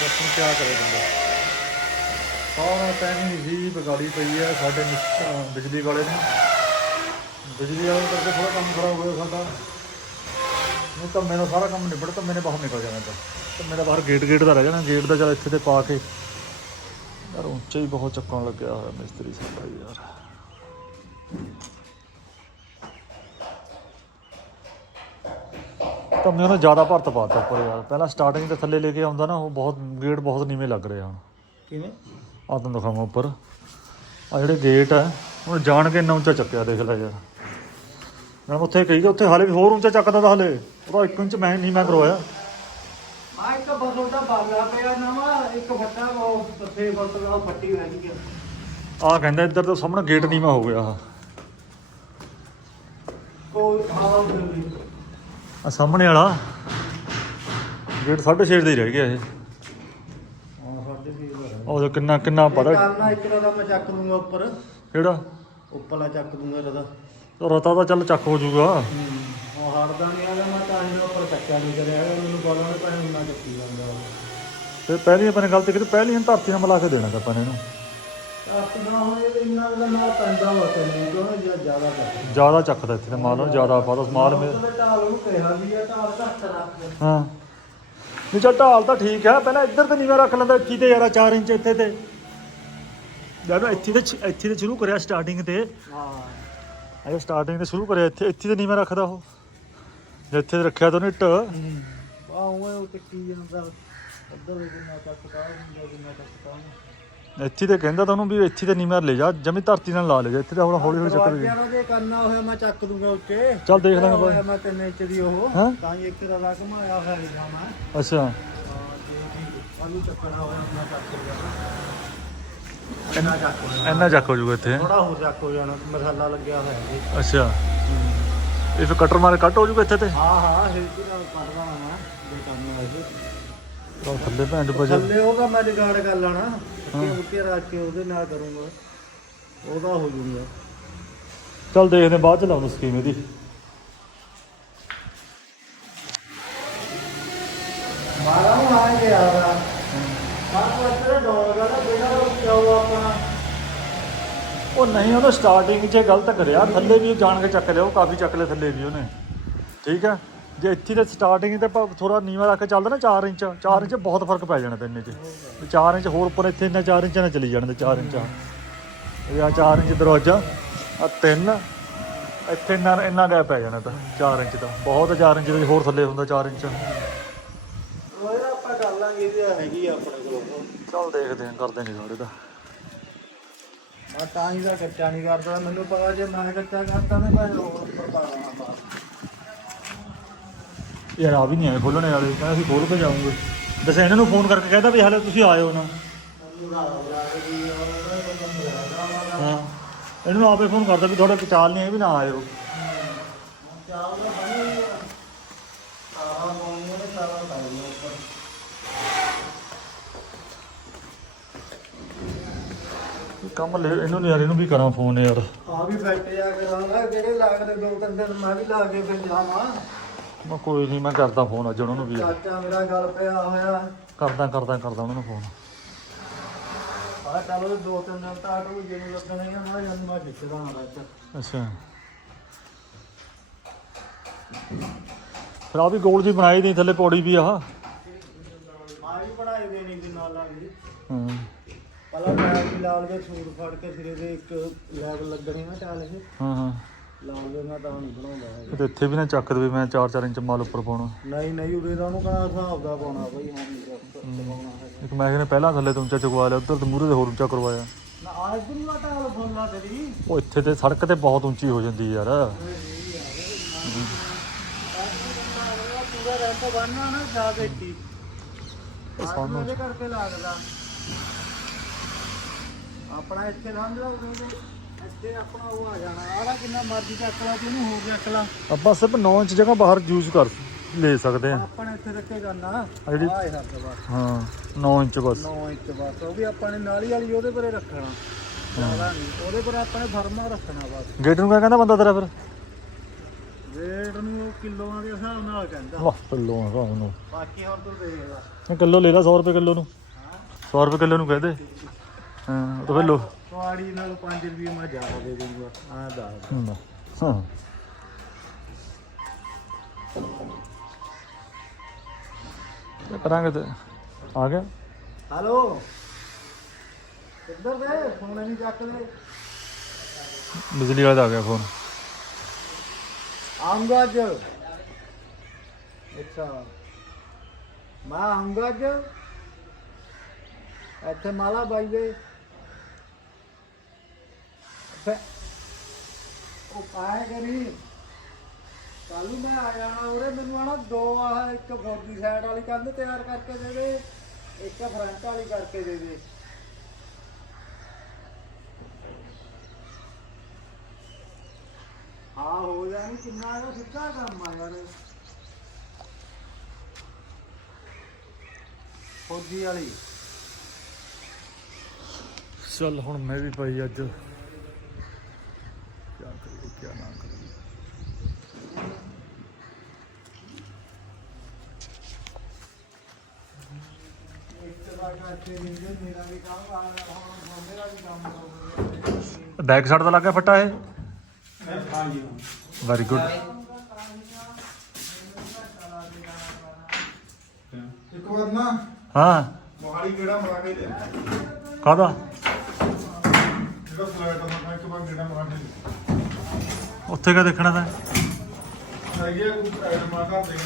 ਦੱਸਣ ਕਿਆ ਕਰੇ ਬੰਦਾ। ਸਾਰਾ ਟਾਈਮ ਹੀ ਬਗਾੜੀ ਪਈ ਹੈ ਸਾਡੇ ਮਿਸ- ਅਹ ਬਿਜਲੀ ਵਾਲੇ ਨੇ। ਬਿਜਲੀ ਵਾਲੇ ਕਰਕੇ ਥੋੜਾ ਕੰਮ ਖਰਾਬ ਹੋਇਆ ਸਾਡਾ। ਨਹੀਂ ਤਾਂ ਮੇਰਾ ਸਾਰਾ ਕੰਮ ਨਿਬੜ ਤਾਂ ਮੈਨੇ ਬਾਹਰ ਨਿਕਲ ਜਾਣਾ ਤਾਂ। ਤਾਂ ਮੇਰਾ ਬਾਹਰ ਗੇਟ ਗੇਟ ਦਾ ਰਹਿ ਜਾਣਾ ਗੇਟ ਦਾ ਚੱਲ ਇੱਥੇ ਤੇ ਪਾ ਕੇ। ਯਾਰ ਉੱਚਾ ਹੀ ਬਹੁਤ ਚੱਕਣ ਲੱਗਿਆ ਹੋਇਆ ਮਿਸਤਰੀ ਸਾਡਾ ਯਾਰ। ਤਾਂ ਮੈਂ ਉਹਨੇ ਜ਼ਿਆਦਾ ਭਰਤ ਪਾਤਾ ਉੱਪਰ ਯਾਰ। ਪਹਿਲਾਂ ਸਟਾਰਟਿੰਗ ਤੇ ਥੱਲੇ ਲੈ ਕੇ ਆਉਂਦਾ ਨਾ ਉਹ ਬਹੁਤ ਗੇਟ ਬਹੁਤ ਨੀਵੇਂ ਲੱਗ ਰਹੇ ਹਨ ਕਿਵੇਂ? ਆ ਤੁਹਾਨੂੰ ਦਿਖਾਵਾਂ ਉੱਪਰ। ਆ ਜਿਹੜੇ ਗੇਟ ਆ ਉਹ ਜਾਣ ਕੇ ਇੰਨਾ ਉੱਚਾ ਚੱਕਿਆ ਦੇਖ ਲੈ ਯਾਰ। ਮੈਂ ਉੱਥੇ ਕਹੀ ਗਿਆ ਉੱਥੇ ਹਾਲੇ ਵੀ ਹੋਰ ਉੱਚਾ ਚੱਕਦਾ ਤਾਂ ਹਾਲੇ। ਉਹਦਾ 1 ਇੰਚ ਮੈਂ ਨਹੀਂ ਮੈਂ ਕਰਵਾਇਆ। ਆ ਇੱਕ ਬਸੋ ਦਾ ਬਾਗਲਾ ਪਿਆ ਨਵਾਂ ਇੱਕ ਫੱਟਾ ਉਹ ਪੱਥੇ ਫੱਟ ਦਾ ਫੱਟੀ ਰਹਿ ਗਈ ਆ। ਕਹਿੰਦਾ ਇੱਧਰ ਤੋਂ ਸਾਹਮਣੇ ਗੇਟ ਨੀਵਾਂ ਹੋ ਗਿਆ ਆਹ ਕੋਈ ਖਾਵਾ ਨਹੀਂ ਆ ਸਾਹਮਣੇ ਵਾਲਾ। ਗੇਟ 6.5 ਦਾ ਹੀ ਰਹਿ ਗਿਆ ਇਹ। ਉਹ ਕਿੰਨਾ ਕਿੰਨਾ ਪਤਾ ਕਰਨਾ ਇੱਕ ਦਾ ਮੈਂ ਚੱਕ ਦੂੰਗਾ ਉੱਪਰ। ਕਿਹੜਾ? ਉੱਪਰਲਾ ਚੱਕ ਦੂੰਗਾ ਉਹ ਰਤਾ ਤਾਂ ਚੱਲ ਚੱਕ ਹੋ ਜਾਊਗਾ। ਉਹ ਹੜਦਾ ਨਹੀਂ ਆਦਾ ਮੈਂ ਤਾਂ ਇਹਨਾਂ ਉੱਪਰ ਚੱਕਿਆ ਨਹੀਂ ਕਰਿਆ ਹੈਗਾ, ਮੈਨੂੰ ਬੋਲਣ ਦੇ ਪੈਸੇ ਉਹਨਾਂ ਚੱਕੀ ਜਾਂਦਾ। ਤੇ ਪਹਿਲੀ ਆਪਾਂ ਨੇ ਗਲਤੀ ਕੀਤੀ ਪਹਿਲੀ ਹਨ ਧਰਤੀ ਨਾਲ ਮਿਲਾ ਕੇ ਦੇਣਾ ਤਾਂ ਆਪਾਂ ਨੇ ਇਹਨੂੰ। ਤਾਂ ਨਾ ਹੋਏ ਤੇ ਇੰਨਾ ਦਾ ਮੈਂ ਪੈਂਦਾ ਕਿਉਂ ਜੇ ਜ਼ਿਆਦਾ ਕਰ ਜ਼ਿਆਦਾ ਚੱਕਦਾ ਇੱਥੇ ਤੇ ਮਾਲ ਨੂੰ ਜ਼ਿਆਦਾ ਪਾਦਾ ਮਾਲ ਮੇ ਉਹਦੇ ਢਾਲ ਨੂੰ ਕਿਹਾ ਵੀ ਆ ਢਾਲ ਘੱਟ ਰੱਖ ਹਾਂ। ਨਹੀਂ ਚੱਲ ਢਾਲ ਤਾਂ ਠੀਕ ਹੈ ਪਹਿਲਾਂ ਇੱਧਰ ਤੇ ਨੀਵਾਂ ਰੱਖ ਲੈਂਦਾ ਇੱਥੇ ਤੇ ਯਾਰਾ 4 ਇੰਚ ਇੱਥੇ ਤੇ। ਜਦੋਂ ਇੱਥੇ ਤੇ ਇੱਥੇ ਤੇ ਸ਼ੁਰੂ ਕਰਿਆ ਸਟਾਰਟਿੰਗ ਤੇ। ਹਾਂ। ਅਜੇ ਸਟਾਰਟਿੰਗ ਤੇ ਸ਼ੁਰੂ ਕਰਿਆ ਇੱਥੇ ਇੱਥੇ ਤੇ ਨੀਵਾਂ ਰੱਖਦਾ ਉਹ। ਜੇ ਇੱਥੇ ਤੇ ਰੱਖਿਆ ਤਾਂ ਉਹਨੇ ਇੱਟ। ਆ ਉਹ ਟਿੱਕੀ ਜਾਂਦਾ। ਉੱਧਰ ਜਿੰਨਾ ਚੱਕਦਾ ਹੁੰਦਾ ਜਿੰਨਾ ਚੱਕਦਾ ਇੱਥੇ ਤੇ ਕਹਿੰਦਾ ਤਾਂ ਉਹਨੂੰ ਵੀ ਇੱਥੇ ਤੇ ਨੀਵਾਂ ਲੈ ਜਾ ਜਮੀ ਧਰਤੀ ਨਾਲ ਲਾ ਲੈ ਜਾ ਇੱਥੇ ਤਾਂ ਹੁਣ ਹੌਲੀ ਹੌਲੀ ਚੱਕਰ ਦਰਵਾਜ਼ਿਆਂ ਦਾ ਜੇ ਕਰਨਾ ਹੋਇਆ ਮੈਂ ਚੱਕ ਦੂੰਗਾ ਉੱਤੇ ਚੱਲ ਦੇਖ ਲਾਂਗੇ ਬਾਅਦ। ਮੈਂ ਤਿੰਨ ਇੰਚ ਦੀ ਉਹ। ਹਾਂ? ਤਾਂ ਹੀ ਇੱਕ ਦਾ ਲਾ ਘਮਾਇਆ ਹੋਇਆ ਜਾਣਾ ਅੱਛਾ। ਉਹਨੂੰ ਚੱਕਣਾ ਹੋਇਆ ਮੈਂ ਚੱਕ ਲੂੰਗਾ ਇੰਨਾ ਚੱਕ ਹੋਇਆ ਇੰਨਾ ਚੱਕ ਹੋ ਜਾਊਗਾ ਇੱਥੇ। ਥੋੜਾ ਹੋਰ ਚੱਕ ਹੋ ਜਾਣਾ ਮਸਾਲਾ ਲੱਗਿਆ ਹੋਇਆ ਜੀ। ਅੱਛਾ। ਇਹ ਫਿਰ ਕਟਰ ਮਾਰੇ ਕੱਟ ਹੋ ਜਾਊਗਾ ਇੱਥੇ ਤੇ? ਹਾਂ ਹਾਂ ਇਹ ਨਾਲ ਕੱਢਦਾ ਮੈਂ ਜੇ ਕੰਮ ਆਏ ਉਹ ਥੱਲੇ ਭੈਣ ਚ ਬਜਾ ਥੱਲੇ ਉਹਦਾ ਮੈਂ ਜਗਾੜ ਕਰ ਲੈਣਾ ਬੁੱਕੀਆਂ ਰੱਖ ਕੇ ਉਹਦੇ ਨਾਲ ਕਰੂੰਗਾ। ਉਹਦਾ ਹੋ ਜਾਊਗਾ। ਚੱਲ ਦੇਖਦੇ ਹਾਂ, ਬਾਅਦ ਚ ਲਾਉਂਦਾ ਸਕੀਮ ਇਹਦੀ। ਮਾਰਾ ਆ ਗਿਆ ਉਹ ਨਹੀਂ, ਉਹਨੇ ਸਟਾਰਟਿੰਗ 'ਚ ਗਲਤ ਕਰਿਆ। ਥੱਲੇ ਵੀ ਜਾਣ ਕੇ ਚੱਕ ਲਿਆ, ਉਹ ਕਾਫੀ ਚੱਕ ਲਿਆ ਥੱਲੇ ਵੀ ਉਹਨੇ। ਠੀਕ ਹੈ? ਜੇ ਇੱਥੇ ਤੇ ਸਟਾਰਟਿੰਗ ਤੇ ਥੋੜਾ ਨੀਵਾ ਰੱਖ ਕੇ ਚੱਲਦਾ ਨਾ 4 ਇੰਚ 4 ਇੰਚ ਬਹੁਤ ਫ਼ਰਕ ਪੈ ਜਾਣਾ ਤੈਨੂੰ 'ਚ 4 ਇੰਚ ਹੋਰ ਉੱਪਰ ਇੱਥੇ ਇੰਨਾ 4 ਇੰਚ ਨਾਲ ਚਲੀ ਜਾਣ ਤੇ 4 ਇੰਚ। ਆ ਇਹ ਆ 4 ਇੰਚ ਦਰਵਾਜ਼ਾ, ਆ 3 ਇੱਥੇ ਇੰਨਾ ਇੰਨਾ ਗੈਪ ਪੈ ਜਾਣਾ ਤਾਂ 4 ਇੰਚ ਦਾ ਬਹੁਤ 4 ਇੰਚ ਦੇ ਹੋਰ ਥੱਲੇ ਹੁੰਦਾ 4 ਇੰਚ। ਉਹ ਆਪਾਂ ਕਰ ਲਾਂਗੇ, ਇਹ ਹੈਗੀ ਆਪਣੇ। ਚੱਲ ਦੇਖਦੇ ਹਾਂ ਕਰਦੇ ਹਾਂ ਥੋੜੇ ਦਾ। ਮੈਂ ਤਾਂ ਹੀ ਦਾ ਕੱਚਾ ਨਹੀਂ ਕਰਦਾ ਮੈਨੂੰ ਪਤਾ ਜੇ ਮੈਂ ਕੱਚਾ ਕਰਤਾ ਨਾ ਮੈਂ ਹੋਰ ਉੱਪਰ ਪਾ ਦੇਣਾ ਬਾਅਦ ਯਾਰ ਆ ਵੀ ਨਹੀਂ ਆਏ ਖੋਲਣੇ ਵਾਲੇ ਕਹਿੰਦਾ ਅਸੀਂ ਖੋਲ ਕੇ ਜਾਵਾਂਗੇ। ਦੱਸਿਆ ਇਹਨਾਂ ਨੂੰ ਫੋਨ ਕਰਕੇ ਕਹਿੰਦਾ ਵੀ ਹਾਲੇ ਤੁਸੀਂ ਆਇਓ ਨਾ। ਹਾਂ ਇਹਨੂੰ ਆਪੇ ਫੋਨ ਕਰਦਾ ਵੀ ਤੁਹਾਡਾ ਚਾਲ ਨਹੀਂ ਹੈ ਵੀ ਨਾ ਆਇਓ। ਚਾਲ ਦਾ ਬਣੀ ਸਾਰਾ ਪਾਉਣੀ ਉਹਨੇ ਸਾਰਾ ਪਾਈ ਉੱਪਰ ਕੰਮ ਲੈ ਇਹਨੂੰ ਯਾਰ ਇਹਨੂੰ ਵੀ ਕਰਾਂ ਫੋਨ ਯਾਰ। ਆ ਵੀ ਬੈਠੇ ਆ ਕਰਾਂਗਾ ਜਿਹੜੇ ਲੱਗਦੇ ਦੋ ਤਿੰਨ ਦਿਨ ਮੈਂ ਵੀ ਲਾ ਕੇ ਫਿਰ ਜਾਵਾਂ। ਮੈਂ ਕੋਈ ਨਹੀਂ ਮੈਂ ਕਰਦਾ ਫੋਨ ਅੱਜ ਉਹਨਾਂ ਨੂੰ ਵੀ। ਚਾਚਾ ਮੇਰਾ ਗੱਲ ਪਿਆ ਹੋਇਆ। ਕਰਦਾ ਕਰਦਾ ਕਰਦਾ ਉਹਨਾਂ ਨੂੰ ਫੋਨ ਆ ਚਲੋ ਦੋ ਤਿੰਨ ਦਿਨ ਤਾਂ ਆਟੋ ਜਿਹਨੂੰ ਲੱਗਣੇ ਆ ਮੈਂ ਜਦ ਮੈਂ ਦਿੱਕਦਾ ਹਾਂ ਅੱਜ ਅੱਛਾ। ਫਿਰ ਆ ਵੀ ਗੋਲ ਜੀ ਬਣਾਈ ਨਹੀਂ ਥੱਲੇ ਪੌੜੀ ਵੀ ਆਹ ਮਾਂ ਵੀ ਬਣਾਈ ਦੇਣੀ ਦੇ ਨਾਲ ਆ ਵੀ ਹਾਂ। ਪਹਿਲਾਂ ਮੈਂ ਵੀ ਲਾਲ ਦੇ ਸੂਟ ਫੜ ਕੇ ਸਿਰੇ ਦੇ ਇੱਕ ਲੈਗ ਲੱਗਣੀ ਨਾ ਚਾਲ ਇਹ। ਹਾਂ ਹਾਂ। ਲਾਲ ਦੇ ਮੈਂ ਤਾਂ ਨਹੀਂ ਬਣਾਉਂਦਾ ਹੈਗਾ। ਤੇ ਇੱਥੇ ਵੀ ਨਾ ਚੱਕ ਦੇਵੇ ਮੈਂ 4-4 ਇੰਚ ਮਾਲ ਉੱਪਰ ਪਾਉਣਾ। ਨਹੀਂ ਨਹੀਂ ਉਰੇ ਦਾ ਉਹਨੂੰ ਕਹਣਾ ਹਿਸਾਬ ਦਾ ਪਾਉਣਾ ਬਈ ਹਾਂ ਨਹੀਂ ਪਾਉਣਾ ਹੈਗਾ ਇੱਕ ਮੈਂ ਕਹਿੰਦਾ ਪਹਿਲਾਂ ਥੱਲੇ ਤੋਂ ਉੱਚਾ ਚੁਕਵਾ ਲਿਆ ਉੱਧਰ ਤੇ ਮੂਹਰੇ ਤੇ ਹੋਰ ਉੱਚਾ ਕਰਵਾਇਆ। ਨਾ ਆ ਇਧਰ ਨੂੰ ਟਾਲ ਫੁੱਲਾ ਤੇਰੀ। ਉਹ ਇੱਥੇ ਤੇ ਸੜਕ ਤੇ ਬਹੁਤ ਉੱਚੀ ਹੋ ਜਾਂਦੀ ਯਾਰ। ਪੂਰਾ ਰੈਂਪ ਨਾ ਜਾ ਉਹਦੇ ਕਰਕੇ ਲੱਗਦਾ। ਆਪਣਾ ਇੱਥੇ ਲੰਘ ਲਾ ਉਹਦੇ ਇੱਥੇ ਆਪਣਾ ਉਹ ਆ ਜਾਣਾ। ਆਲਾ ਕਿੰਨਾ ਮਰਜ਼ੀ ਚੱਕ ਲਾ ਤੈਨੂੰ ਹੋ ਗਿਆ ਅਕਲਾ ਆਪਾਂ ਸਿਰਫ 9 ਇੰਚ ਜਗ੍ਹਾ ਬਾਹਰ ਯੂਜ਼ ਕਰ ਲੈ ਸਕਦੇ ਆ ਆਪਾਂ ਇੱਥੇ ਰੱਖੇ ਕਰਨਾ ਆ ਜਿਹੜੀ- ਆਏ ਹੱਥ ਬਸ। ਹਾਂ 9 ਇੰਚ ਬਸ। 9 ਇੰਚ ਬਸ। ਉਹ ਵੀ ਆਪਾਂ ਨੇ ਨਾਲੀ ਵਾਲੀ ਉਹਦੇ ਪਰੇ ਰੱਖਣਾ। ਜ਼ਿਆਦਾ ਨਹੀਂ ਉਹਦੇ ਪਰ ਆਪਾਂ ਨੇ ਫਰਮਾ ਰੱਖਣਾ ਬਸ। ਗੇਟ ਨੂੰ ਕਿਆ ਕਹਿੰਦਾ ਬੰਦਾ ਤੇਰਾ ਫਿਰ? ਰੇਟ ਨੂੰ ਉਹ ਕਿਲੋਆਂ ਦੇ ਹਿਸਾਬ ਨਾਲ ਕਹਿੰਦਾ। ਵਾਹ ਕਿਲੋ ਆ ਭਾਵ ਨੂੰ ਬਾਕੀ ਹੋਰ ਤੂੰ ਦੇਖ ਲੈ। ਇਹ ਕਿਲੋ ਲੈ ਲਾ 100 ਰੁਪਏ ਕਿਲੋ ਨੂੰ। 100 ਰੁਪਏ ਕਿਲੋ ਨੂੰ ਕਹਦੇ ਹਾਂ। ਉਹ ਲੋ ਕੁਆੜੀ ਨਾਲ 5 ਰੁਪਏ ਮੈਂ ਜ਼ਿਆਦਾ ਦੇ ਦੂੰਗਾ ਆ ਦੱਸ। ਹੁੰਦਾ। ਹਾਂ। ਕੀ ਕਰਾਂਗੇ ਤੇ। ਆ ਗਿਆ। ਹੈਲੋ। ਕਿੱਧਰ ਦੇ ਫੋਨ ਨਹੀਂ ਚੱਕਦੇ ਬਿਜਲੀ ਵਾਲਾ ਦਾ ਆ ਗਿਆ ਫੋਨ। ਆਉਂਗਾ ਅੱਜ। ਅੱਛਾ। ਮੈਂ ਆਉਂਗਾ ਅੱਜ। ਇੱਥੇ ਮਾਲਾ ਬਾਈ ਦੇ। ਉਹ ਪਾਇਆ ਕਰੀ ਕੱਲ ਮੈਂ ਆ ਜਾਣਾ ਉਰੇ, ਮੈਨੂੰ ਆਣਾ ਦੋ ਆਹ ਇੱਕ ਫੌਜੀ ਸਾਈਡ ਵਾਲੀ ਕੰਧ ਤਿਆਰ ਕਰਕੇ ਦੇ ਦੇ, ਇੱਕ ਫਰੰਟ ਵਾਲੀ ਕਰਕੇ ਦੇ ਦੇ। ਹਾਂ ਹੋ ਜਾਣੀ ਕਿੰਨਾ ਇਹਦਾ ਸਿੱਧਾ ਕੰਮ ਆ ਯਾਰ। ਫੌਜੀ ਵਾਲੀ। ਚੱਲ ਹੁਣ ਮੈਂ ਵੀ ਭਾਈ ਅੱਜ। ਹੁਣ ਮੇਰਾ ਵੀ ਕੰਮ ਹੋ ਬੈਕ ਸਾਈਡ ਦਾ ਲੱਗਾ ਫੱਟਾ ਇਹ? ਵੈਰੀ ਗੁੱਡ ਇੱਕ ਵਾਰ ਨਾ। ਹਾਂ। ਮੋਹਾਲੀ ਕਿਹੜਾ ਮਰਾ ਕੇ ਦੇ। ਕਾਹਦਾ? ਜਿਹੜਾ ਫਲੈਟ ਆ ਇੱਕ ਵਾਰ ਕਿਹੜਾ ਮਰਾ ਕੇ ਉੱਥੇ ਕਾ ਦੇਖਣਾ ਤਾਂ। ਹੈਗੀ ਆ ਕੋਈ ਐਡ ਮਾਰਦਾ ਦੇ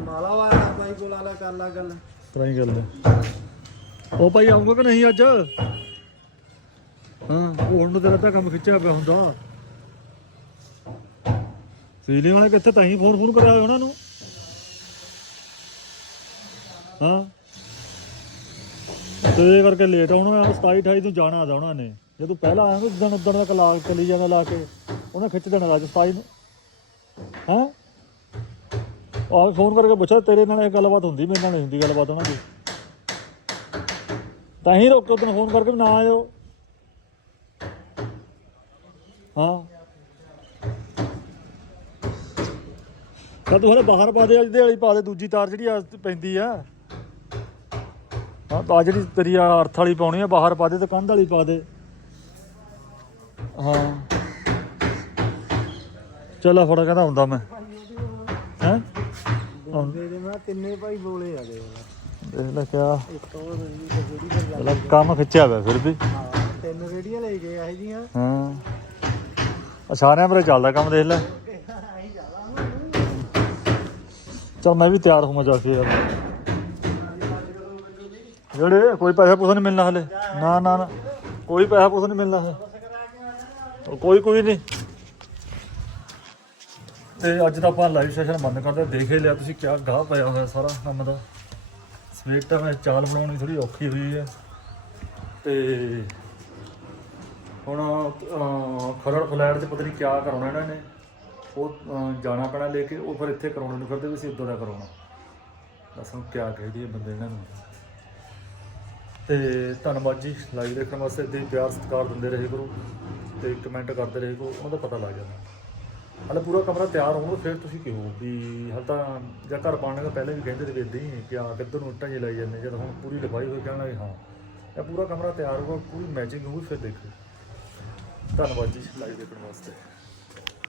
ਮਾਲਾ ਵਾਲਾ ਬਾਈ ਕੋਲ ਆਲਾ ਕਰ ਲਾ ਗੱਲ। ਤਰਾਈ ਗੱਲ। ਹੈ ਉਹ ਭਾਈ ਆਉਂਗਾ ਕਿ ਨਹੀਂ ਅੱਜ? ਹਾਂ, ਉਹ ਹੁਣ ਤੇਰਾ ਤਾਂ ਕੰਮ ਖਿੱਚਿਆ ਪਿਆ ਹੁੰਦਾ। ਫੀਲਿੰਗ ਵਾਲੇ ਕਿੱਥੇ ਤਾਂ ਹੀ ਫੋਨ ਫੋਨ ਕਰਾਇਆ ਉਹਨਾਂ ਨੂੰ? ਹਾਂ। ਤੇ ਇਹ ਕਰਕੇ ਲੇਟ ਆਉਣਾ ਆ 27 28 ਤੋਂ ਜਾਣਾ ਦਾ ਉਹਨਾਂ ਨੇ। ਜਦੋਂ ਪਹਿਲਾਂ ਆਇਆ ਨਾ ਦਿਨ ਉਦੋਂ ਤੱਕ ਲਾ ਚਲੀ ਜਾਂਦਾ ਲਾ ਕੇ, ਉਹਨੇ ਖਿੱਚ ਦੇਣਾ ਅੱਜ 27 ਨੂੰ। ਹਾਂ? ਆਹ ਫੋਨ ਕਰਕੇ ਪੁੱਛਿਆ, ਤੇਰੇ ਨਾਲ ਇਹ ਗੱਲਬਾਤ ਹੁੰਦੀ, ਮੇਰੇ ਨਾਲ ਨਹੀਂ ਹੁੰਦੀ ਗੱਲਬਾਤ ਉਹਨਾਂ ਦੀ। ਤਾਂ ਹੀ ਰੋਕ ਉਦੋਂ ਫੋਨ ਕਰਕੇ ਵੀ ਨਾ ਆਇਓ। ਹਾਂ। ਤਾਂ ਤੂੰ ਹਲੇ ਬਾਹਰ ਪਾ ਦੇ, ਅੱਜ ਦੇ ਵਾਲੀ ਪਾ ਦੇ, ਦੂਜੀ ਤਾਰ ਜਿਹੜੀ ਆ ਪੈਂਦੀ ਆ। ਹਾਂ ਤਾਂ ਜਿਹੜੀ ਤੇਰੀ ਆ ਅਰਥ ਵਾਲੀ ਪਾਉਣੀ ਆ, ਬਾਹਰ ਪਾ ਦੇ ਤੇ ਕੰਧ ਵਾਲੀ ਪਾ ਦੇ। ਹਾਂ। ਚੱਲ ਫੜਾ ਕਹਿੰਦਾ ਹੁੰਦਾ ਮੈਂ। ਹੈ? ਮੇਰੇ ਮੈਂ ਤਿੰਨੇ ਭਾਈ ਬੋਲੇ ਆ ਗਏ। ਦੇਖ ਲੈ ਕਿਆ। ਇੱਕ ਮੇਰੀ ਤੇ ਜਿਹੜੀ ਫਿਰ ਚੱਲ ਕੰਮ ਖਿੱਚਿਆ ਹੋਇਆ ਫਿਰ ਵੀ। ਹਾਂ ਤਿੰਨ ਰੇੜੀਆਂ ਲੈ ਗਏ ਇਹ ਜੀਆਂ ਹਾਂ। ਆ ਸਾਰਿਆਂ ਪਰ ਚੱਲਦਾ ਕੰਮ ਦੇਖ ਲੈ। ਚਲ ਮੈਂ ਵੀ ਤਿਆਰ ਹੋਵਾਂ ਜਾ ਕੇ ਯਾਰ। ਜਿਹੜੇ ਕੋਈ ਪੈਸਾ ਪੂਸਾ ਨਹੀਂ ਮਿਲਣਾ ਹਲੇ। ਨਾ ਨਾ ਨਾ। ਕੋਈ ਪੈਸਾ ਪੂਸਾ ਨਹੀਂ ਮਿਲਣਾ ਹੈ ਉਹ ਕੋਈ ਕੋਈ ਨਹੀਂ। ਤੇ ਅੱਜ ਦਾ ਆਪਾਂ ਲਾਈਵ ਸੈਸ਼ਨ ਬੰਦ ਕਰਦੇ ਦੇਖ ਹੀ ਲਿਆ ਤੁਸੀਂ ਕਿਆ ਗਾਹ ਪਿਆ ਹੋਇਆ ਸਾਰਾ ਕੰਮ ਦਾ। ਸਵੇਰ ਤਾਂ ਮੈਂ ਚਾਲ ਬਣਾਉਣੀ ਥੋੜੀ ਔਖੀ ਹੋਈ ਹੈ। ਤੇ ਹੁਣ ਖਰੜ ਫਲੈਟ 'ਚ ਪਤਾ ਨਹੀਂ ਕਿਆ ਕਰਾਉਣਾ ਇਹਨਾਂ ਨੇ। ਉਹ ਜਾਣਾ ਪੈਣਾ ਲੈ ਕੇ, ਉਹ ਫਿਰ ਇੱਥੇ ਕਰਾਉਣੇ ਨੂੰ ਫਿਰਦੇ ਵੀ ਅਸੀਂ ਉੱਦਾਂ ਦਾ ਕਰਾਉਣਾ। ਦੱਸ ਹੁਣ ਕਿਆ ਕਹਿ ਦਈਏ ਬੰਦੇ ਇਹਨਾਂ ਨੂੰ। ਤੇ ਧੰਨਵਾਦ ਜੀ, ਲਾਈਵ ਦੇਖਣ ਵਾਸਤੇ ਇੱਦਾਂ ਹੀ ਪਿਆਰ ਸਤਿਕਾਰ ਦਿੰਦੇ ਰਹੇ ਕਰੋ ਤੇ ਕਮੈਂਟ ਕਰਦੇ ਰਹੇ ਕਰੋ ਉਹਨਾਂ ਦਾ ਪਤਾ ਲੱਗ ਜਾਂਦਾ। ਹਾਲੇ ਪੂਰਾ ਕਮਰਾ ਤਿਆਰ ਹੋਊਗਾ ਫਿਰ ਤੁਸੀਂ ਕਿਹੋ ਵੀ ਹਾਲੇ ਤਾਂ ਜਾਂ ਘਰ ਪਾਉਣ ਦਾ ਪਹਿਲਾਂ ਵੀ ਕਹਿੰਦੇ ਤੇ ਵੀ ਹੀ ਕਿ ਆ ਕਿੱਧਰ ਨੂੰ ਇੱਟਾਂ ਜੀ ਲਾਈ ਜਾਂਦੇ, ਜਦ ਹੁਣ ਪੂਰੀ ਲਿਖਾਈ ਹੋਈ ਕਹਿਣਾ ਵੀ ਹਾਂ। ਇਹ ਪੂਰਾ ਕਮਰਾ ਤਿਆਰ ਹੋਊਗਾ ਪੂਰੀ ਮੈਚਿੰਗ ਹੋਊਗੀ, ਫਿਰ ਦੇਖੋ। ਧੰਨਵਾਦ ਜੀ, ਲਾਈਵ ਦੇਖਣ ਵਾਸਤੇ।